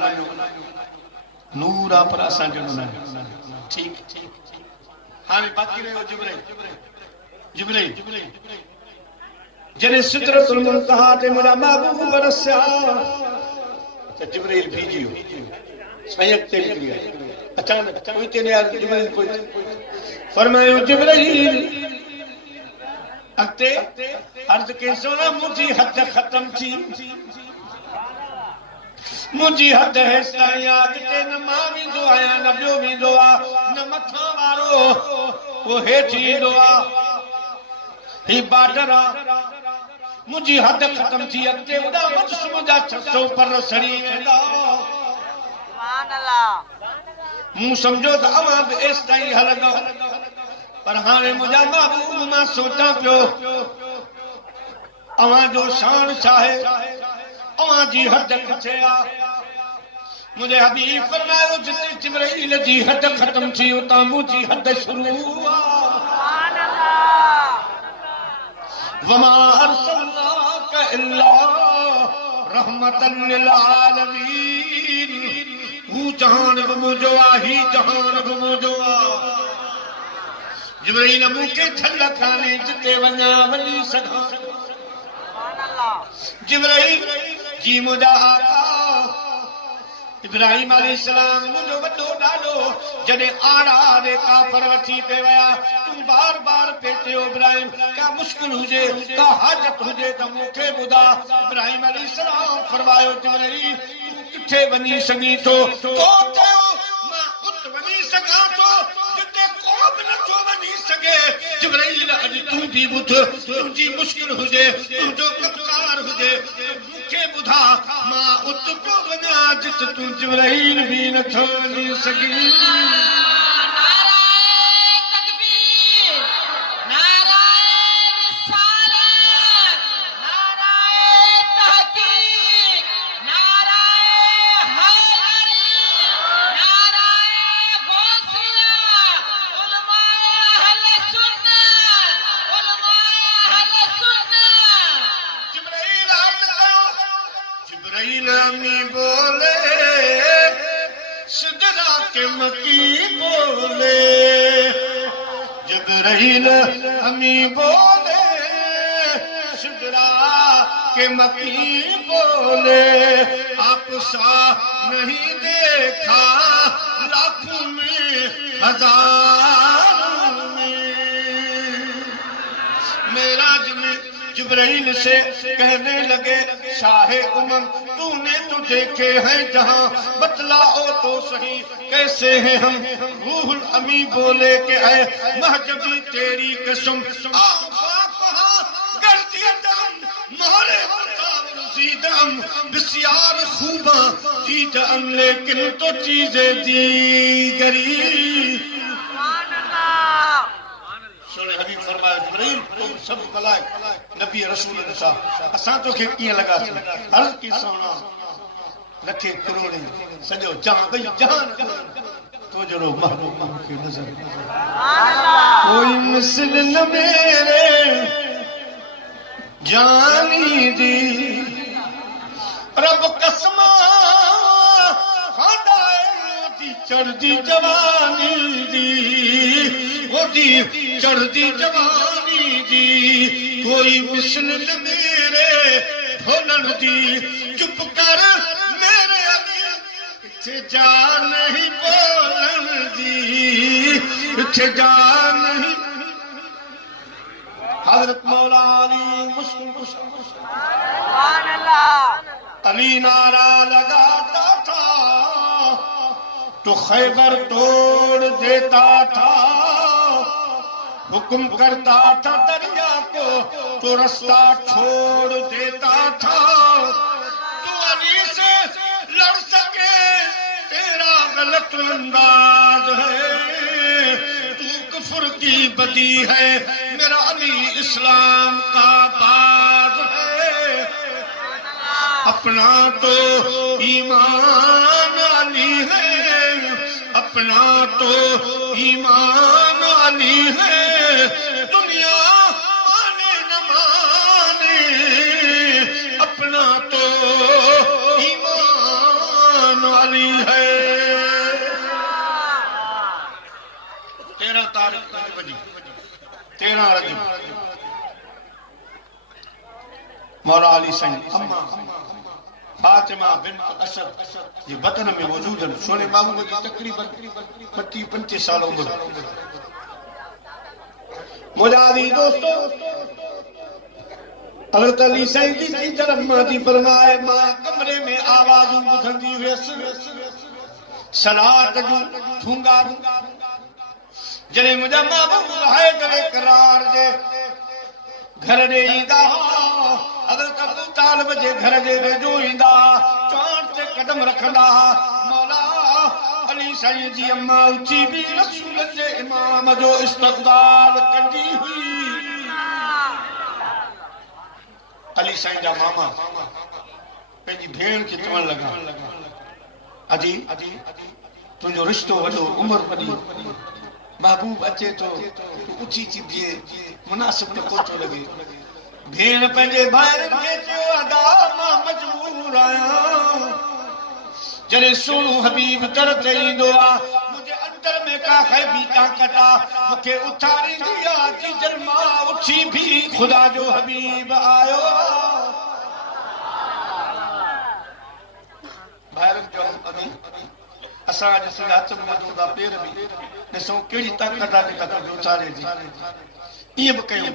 नूर आ पर असां जो न ठीक हाणे बाक़ी रहियो जिब्राइल जॾहिं सिदरतुल मुंतहा ते मुंहिंजा महबूब रसिया तो जिब्रील भीजियो साईं ते निकली आया अचानक कोई ते ने जिब्रील कोई फरमायो जिब्रील अते अर्ज के सोना मुझी हद खत्म थी मुझी हद है साईं अॻिते न मां वेंदो आहियां न ॿियो वेंदो आहे न मथां वारो वो हेठि ईंदो आहे ही बॉर्डर आहे मुझी हद खत्म थी अॻिते वॾा मजसूम जा 600 पर सड़ी वेंदा सुभान अल्लाह मूं सम्झो त अवां बि एस ताईं हलंदो पर हाणे मुंहिंजा महबूब मां सोचां पियो अवां जो शान छा आहे अवां जी हद किथे आहे मुझे हबीब फरमायो जिते जिब्रील जी हद खत्म थी उतां मुंहिंजी हद शुरू सुभान अल्लाह वमा अरसलनाका इल्ला रहमतन लिल आलमीन हू जहान बि मुंहिंजो आहे ही जहान बि मुंहिंजो आहे जिब्रील मूंखे छल खाने जिते वञा वञी सघां सुभान अल्लाह जिब्रील जी मुंहिंजा आका इब्राहिम अलैहिस्सलाम मुंहिंजो वॾो ॾाॾो जॾहिं आड़ा दे काफ़र वठी पे विया तूं बार बार पे चयो इब्राहिम का मुश्किल हुजे का हाजत हुजे त मूंखे ॿुधा इब्राहिम अलैहिस्सलाम फरमायो जिब्रील तूं किथे वञी सघीं थो तो चयो मां उत वञी सघां थो जिते को बि नथो वञी सघे जिब्रील अॼु तूं बि ॿुध तुंहिंजी मुश्किल हुजे तुंहिंजो कमकार हुजे मूंखे ॿुधा मां उत पियो वञा जिते तूं जिब्रील बि नथो वञी सघीं बोले सिदरा के मकी बोले जिब्रील अमी बोले सिदरा के मकी बोले आप सा नहीं देखा लाखों में हजारों में मेराज में जिब्रील से कहने लगे शाहे उमम तूने तो देखे हैं जहां बतलाओ तो सही कैसे हैं हम रूहुल अमी बोले के ऐ महजबी तेरी कसम मोहरे जीदम बिस्यार खूबा जीदम लेकिन तो चीजें दीगरी हबीब फरमाया जिब्रील तुम सब मलाइक नबी रसूल सा असां तो के किए लगा हर की सोना लखे करोड़े सजो जहां गई जहान तो जरो महबूब के नजर सुभान अल्लाह कोई मिसल न मेरे जानी दी रब कसमा चढ़दी जवानी दी ओदी चढ़दी जवानी दी कोई मिसल न मेरे भोलन दी चुप कर मेरे इत्थे जा नहीं बोलन दी इत्थे जा नहीं हजरत मौला अली मुस्कुल सुभान अल्लाह अली नारा लगाता था तो खैबर तोड़ देता था हुक्म करता था दरिया को तो रास्ता छोड़ देता था तो अली से लड़ सके तेरा गलत अंदाज है तू कुफ्र की बदी है मेरा अली इस्लाम का बाज है अपना तो ईमान अली है अपना तो ईमान अली है दुनिया माने न माने अपना तो ईमान अली है 13 तारीख बजी 13 रजब मौला अली साईं अम्मा फातिमा बिन असद जे वतन में वजूद आहिनि सोने महबूब जी तक़रीबन 25 साल उम्र मुजादी दोस्तों हज़रत अली साईं जी की तरफ मां फरमाए मां कमरे में आवाज़ूं ॿुधंदी हुयसि सलात जूं ठूंगारूं जॾहिं मुंहिंजा महबूब हैदर करार जे घर ॾे ईंदा हज़रत अबू तालिब जे घर जे वेझो ईंदा चौंट ते कदम रखंदा मौला अली साईं जी अम्मा उची बि रसूल जे इमाम जो इस्तक़बाल कंदी हुई अली साईं जा मामा पंहिंजी भेण खे चवण लॻा अजी तुंहिंजो रिश्तो वॾो उमिरि वॾी महबूब अचे थो ऊची थी बीहे मुनासिब त कोन थो लॻे भेण पंहिंजे भाइरनि खे चयो अदा मां मजबूर आहियां जॾहिं सोनू हबीब दर ते ईंदो आहे मुंहिंजे अंदर में का ग़ैबी ताक़त आहे मूंखे उथारींदी आहे जीजर मां उथी बि ख़ुदा जो हबीब आयो भाइरनि जो असां अॼु सिंध हथ में मौजूद आहे पेर बि ॾिसूं कहिड़ी ताक़त आहे जेका तुंहिंजे उथारे थी ईअं बि कयूं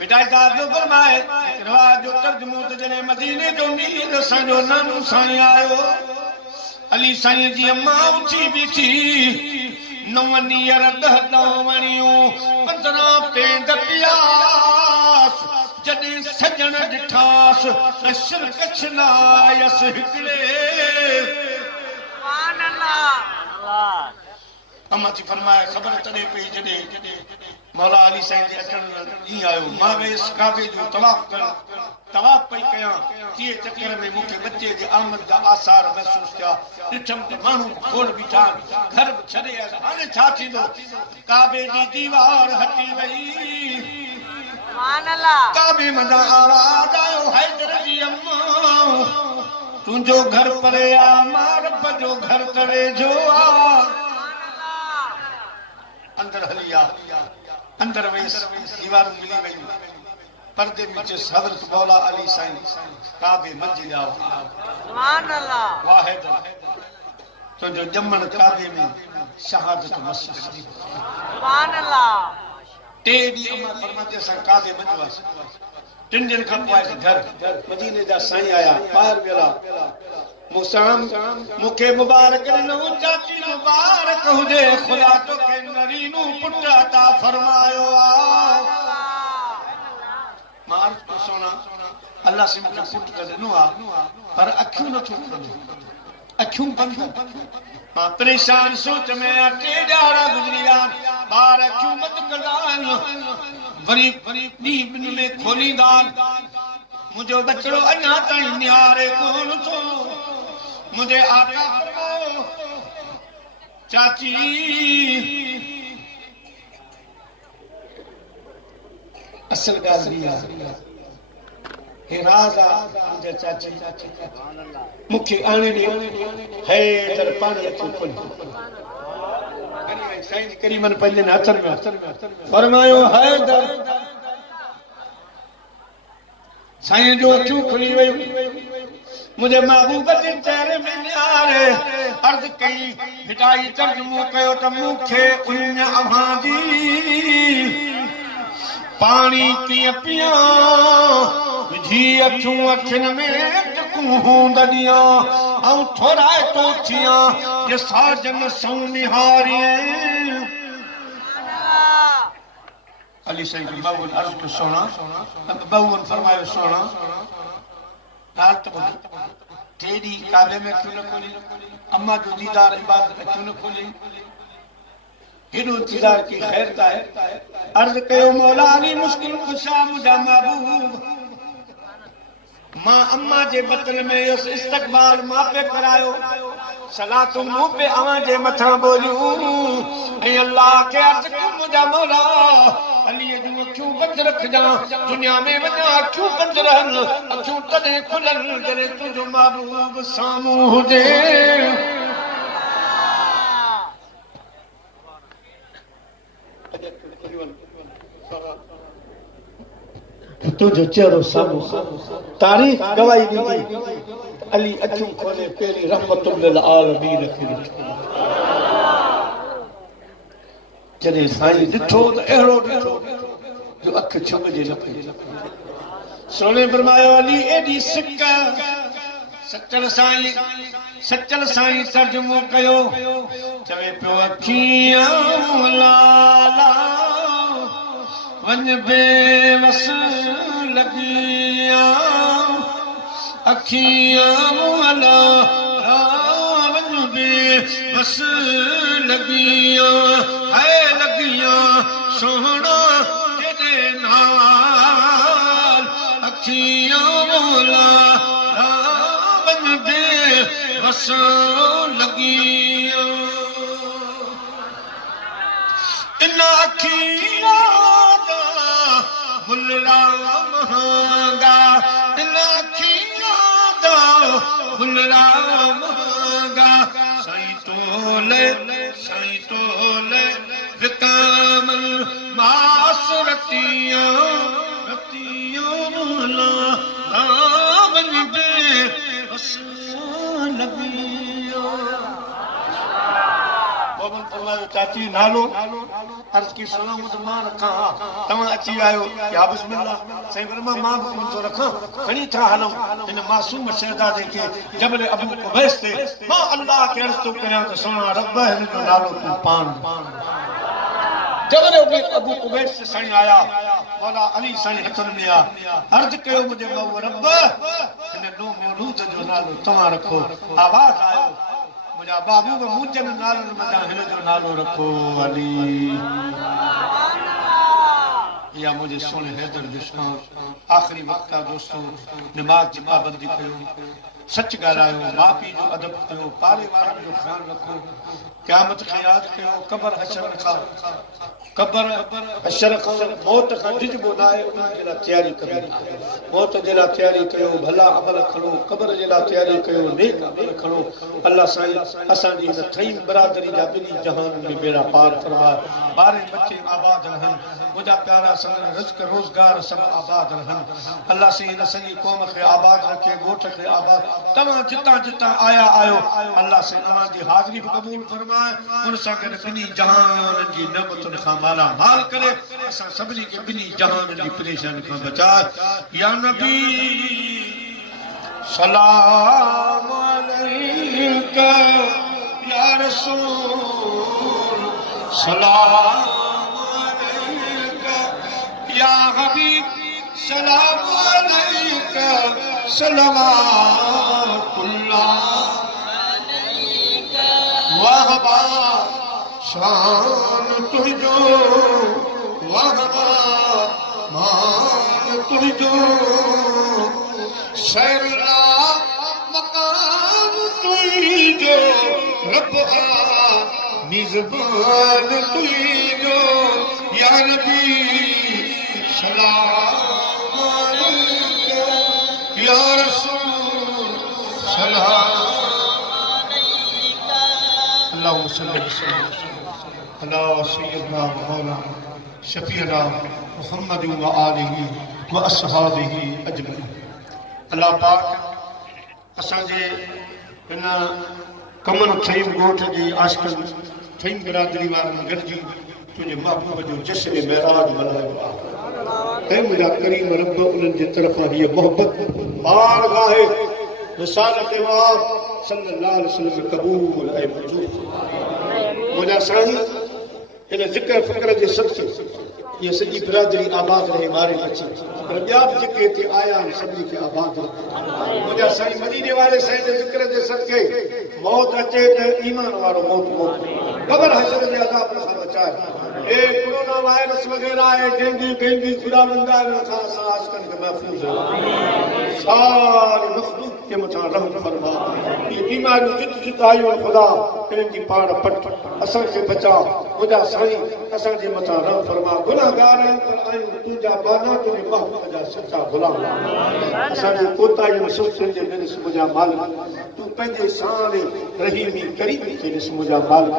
हिदायतदार जो फरमाए रिवाज जो तर्जुमो त जॾहिं मदीने जो नीर असांजो नानो साईं आयो अली साईं जी अम्मा उथी बीठी 9 नीर 10 ॾावणियूं 15 पेंद पियास जॾहिं सजण ॾिठास त सिर कछ न आयसि हिकिड़े अम्मा जी फरमाए ख़बर तॾहिं पई जॾहिं मौला अली साईं जे अचण ॾींहुं आयो मां वेस काबे जो तवाफ़ पई कयां तीअं चकर में मूंखे बचे जे आमद जा आसार महसूस थिया ॾिठमि त माण्हू खोड़ बीठा घर बि छॾे आया हाणे छा थींदो काबे जी दीवार हटी वई काबे मंझां आवाज़ आयो हैदर जी अम्मा तुंहिंजो घर परे आ मां रब जो घर करे जो आ अंदर हली आ अंदर वेस दीवार मिली वई पर्दे में जिस हज़रत मौला अली साईं काबे मस्जिद आ सुभान अल्लाह वाहिद तुंहिंजो ॼमण काबे में शहादत मस्जिद सुभान अल्लाह टे ॾींहं अम्मा फरमाते असां काबे मंझि हुआसीं 3 ॾींहंनि खां पोइ घर मदीने जा साईं आया ॿाहिरि वेला मूंखे मुबारक ॾिनो चाची मुबारक हुजे ख़ुदा तोखे नरीनो पुट अता फरमायो आहे मां अर्ज़ थो सोना अल्लाह से मूंखे पुट त ॾिनो आहे पर अखियूं नथो खोले अखियूं बंदि मां परेशान सोच में 3 ॾियारा गुज़री विया ॿार अखियूं बंदि कंदा आहिनि वरी ॾींहं में खोलींदा मुंहिंजो बचिड़ो अञा ताईं निहारे कोन थो मुझे आका फरमायो चाची असल गाल हे राज मुझे चाची मुखे आने दे है दर पानी अचो खोल साईं जी करीमन पंहिंजे हथनि में फरमायो है दर साईं जो अखियूं खुली वयूं मुझे महबूब जे चेहरे में निहारे अर्ज़ कई हिदाई तर्जुमो कयो त मूंखे उन अव्हां पानी कीअं पियां विझी अखियूं अखियुनि में टकूं हूंदड़ियां ऐं थोराए थो थियां जे साजन सौ निहारिए अली साईं जी बाबून अर्ज़ कयो सोना बाबून फरमायो सोना तेरी काबे में क्यों न खोली अम्मा जो दीदार इबादत क्यों न खोली हेडो दीदार की खैरता है अर्ज कयो मौला अली मुश्किल खुशा मुझा महबूब मां अम्मा जे बतन में यस इस्तकबाल मां पे करायो सलातु मुंह पे आवां जे मथा बोलियूं ऐ अल्लाह के अर्ज कयो मुझा मौला अली जो अखियूं बंद रख जा दुनिया में वञा अखियूं बंद रहन अखियूं तॾहिं खुलन जॾहिं तुंहिंजो महबूब साम्हूं हुजे तुंहिंजो चेहरो साम्हूं तारीख़ गवाही ॾींदी अली अखियूं खोले पहिरीं रहमतुल लिल आलमीन खे ॾिठो जॾहिं साईं ॾिठो त अहिड़ो ॾिठो जो अख छुपजे न पई सोने फरमायो अली एॾी सिक सचल साईं तर्जुमो कयो चवे पियो अखियां लाला वञ बेवस लॻिया अखियां लाला वञ बेवस लॻिया है लॻिया सोहणा तेरे नाल अखियां लाला वञ बेवस लॻिया इन अखियां भुलड़ा महंगा इन अखियां दा भुलड़ा महंगा साईं तोले विकामल मास रतियां ला रावण बे बस लगिया मोहम्मद फरमायो चाची नालो अर्ज की सलामत मां रखा तमा अची आयो या बिस्मिल्लाह सही फरमा मां तो रखा खणी था हलम इन मासूम शहजादे के जबल अबू कुबैस ते मां अल्लाह के अर्ज तो कया तो सोना रब है जो नालो तू पान जबल अबू कुबैस से साईं आया मौला अली साईं हथन में आ अर्ज कयो मुझे मऊ रब इन नो मौलूद जो नालो तवा रखो आवाज आयो मुझा बाबू को मुजन नालो मजा हिन जो नालो रखो अली या मुझे सोने हैदर विश्वास आखिरी वक्त का दोस्तों नमाज की पाबंदी कयो सच ॻाल्हायो माउ पीउ जो अदब कयो पाले वारनि जो ख़्यालु रखो क़यामत खे यादि कयो क़बर हशर खां मौत खां डिॼबो न आहे उन जे लाइ तयारी कयो मौत जे लाइ तयारी कयो भला अमल खणो क़बर जे लाइ तयारी कयो नेक अमल खणो अल्लाह साईं असांजी हिन थई बरादरी जा ॿिन्ही जहान में बेड़ा पार फरमाए ॿारहं बचे आबाद रहनि मुंहिंजा प्यारा संग रिज़्क़ रोज़गार सभु आबाद रहनि अल्लाह साईं हिन सॼी क़ौम खे आबाद रखे ॻोठ खे आबाद तव्हां जितां जितां आया आयो अल्लाह साईं तव्हांजी हाज़िरी बि क़बूल फरमाए उन सां गॾु ॿिन्ही जहाननि जी नेमतुनि खां माला माल करे असां सभिनी खे ॿिन्ही जहाननि जी परेशानी खां बचाए या नबी सलाम अलैका या रसूल सलाम अलैका या हबीब सलाम अलैका सलावतुल्लाह अलैका वहबा शान तुझो वहबा मान तुझो शर्ला मकान तुझो रब्बा मिज़बान तुझो या नबी सलाम अलैका या रसूल सलाम अलैका अल्लाहुम्मा सल्लि अला सय्यिदना मौलाना शफीअना मुहम्मद व आलिहि व अस्हाबिहि अजमईन अल्लाह पाक असांजे हिन कमर थईम ॻोठ जी आशिक़नि थईम बिरादरी वारनि गॾिजी तुंहिंजे महबूब जो जश्न मेराज मल्हायो ऐं मुंहिंजा करीम रब उन्हनि जे तरफ़ां हीअ मोहबत बारगाह रिसालत वाब सल्लल्लाहु अलैहि वसल्लम क़बूल ऐं मंज़ूर मुंहिंजा साईं हिन ज़िक्र फ़िक्र जे सदक़े ये सॼी बिरादरी आबाद रहे मारे अची पर ॿिया बि जेके हिते आया आहिनि सभिनी खे आबाद मुंहिंजा साईं मदीने वारे साईं जे ज़िक्र जे सदक़े मौत अचे त ईमान वारो मौत क़बर हशर जे अज़ाब खां बचाए ए कोरोना वायरस वग़ैरह आहे डेंगी खुदावंदा खां असां आशिक़नि खे महफ़ूज़ सारे मख़लूक़ के मथां रहम फरमा ये बीमारियूं जित आयूं ख़ुदा इन्हनि जी पाण पट असांखे बचा मुंहिंजा साईं असांजे मथां रहम फरमा गुनाहगार आहियूं पर आहियूं तुंहिंजा बाना तुंहिंजे महबूब जा सचा ग़ुलाम असांजे कोताहियुनि सुस्तियुनि जे ॾिस मुंहिंजा मालिक तूं पंहिंजे शान रहीमी करीमी खे ॾिस मुंहिंजा मालिक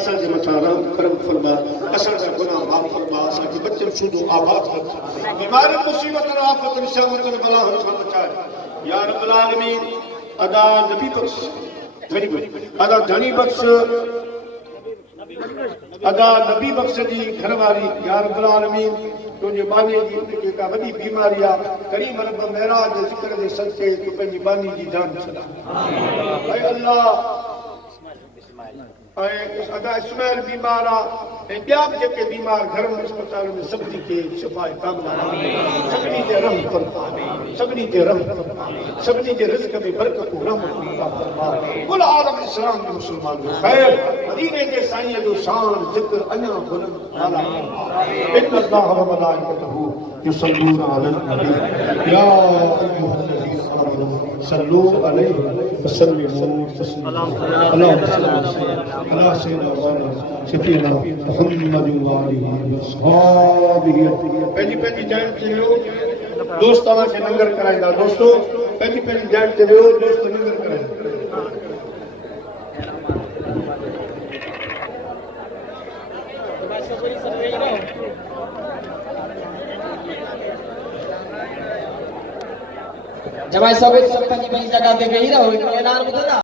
असांजे मथां रहम करम फरमा असांजा गुनाह माफ़ फरमा असांखे बचन सूदो आबाद रख बीमारियुनि मुसीबतुनि आफ़तुनि शर्मतुनि बलाउनि खां बचाए या रब्बुल आलमीन अदा नबी बख्श वेरी गुड अदा धनी बख्श अदा नबी बख्श जी घरवारी या रब्बुल आलमीन तुझे बानी जी जेका वॾी बीमारी आहे करीम रब मेराज जे ज़िक्र जे सदके तू पंहिंजी बानी जी जान छॾा ऐं अल्लाह अदा इस्माइल बीमार आहे ऐं ॿिया बि जेके बीमार घर में अस्पताल में सभिनी खे शिफ़ा कामिला सभिनी ते रहम फरमा सभिनी ते रहम फरमा सभिनी जे रिज़्क़ में बरकत रहमत अता फरमा कुल आलम इस्लाम जो मुस्लमान जो ख़ैर मदीने जे साईं जो शान ज़िक्र अञा बुलंद आला इन अल्लाह व मलाइकतहू युसल्लूना अलल नबी या अय्युहल्लज़ीना आमनू सल्लू अलैहि वसल्लिमू तस्लीमा अल्लाह सैयदना शफीना मुहम्मद व आलिहि व असहाबिहि पंहिंजी जान ते वियो दोस्त तव्हांखे लंगर कराईंदा दोस्तो पंहिंजी जान ते वियो दोस्त लंगर कराईंदा जमाई सब पंहिंजी जगह ते वेही रहो ऐलान ॿुधंदा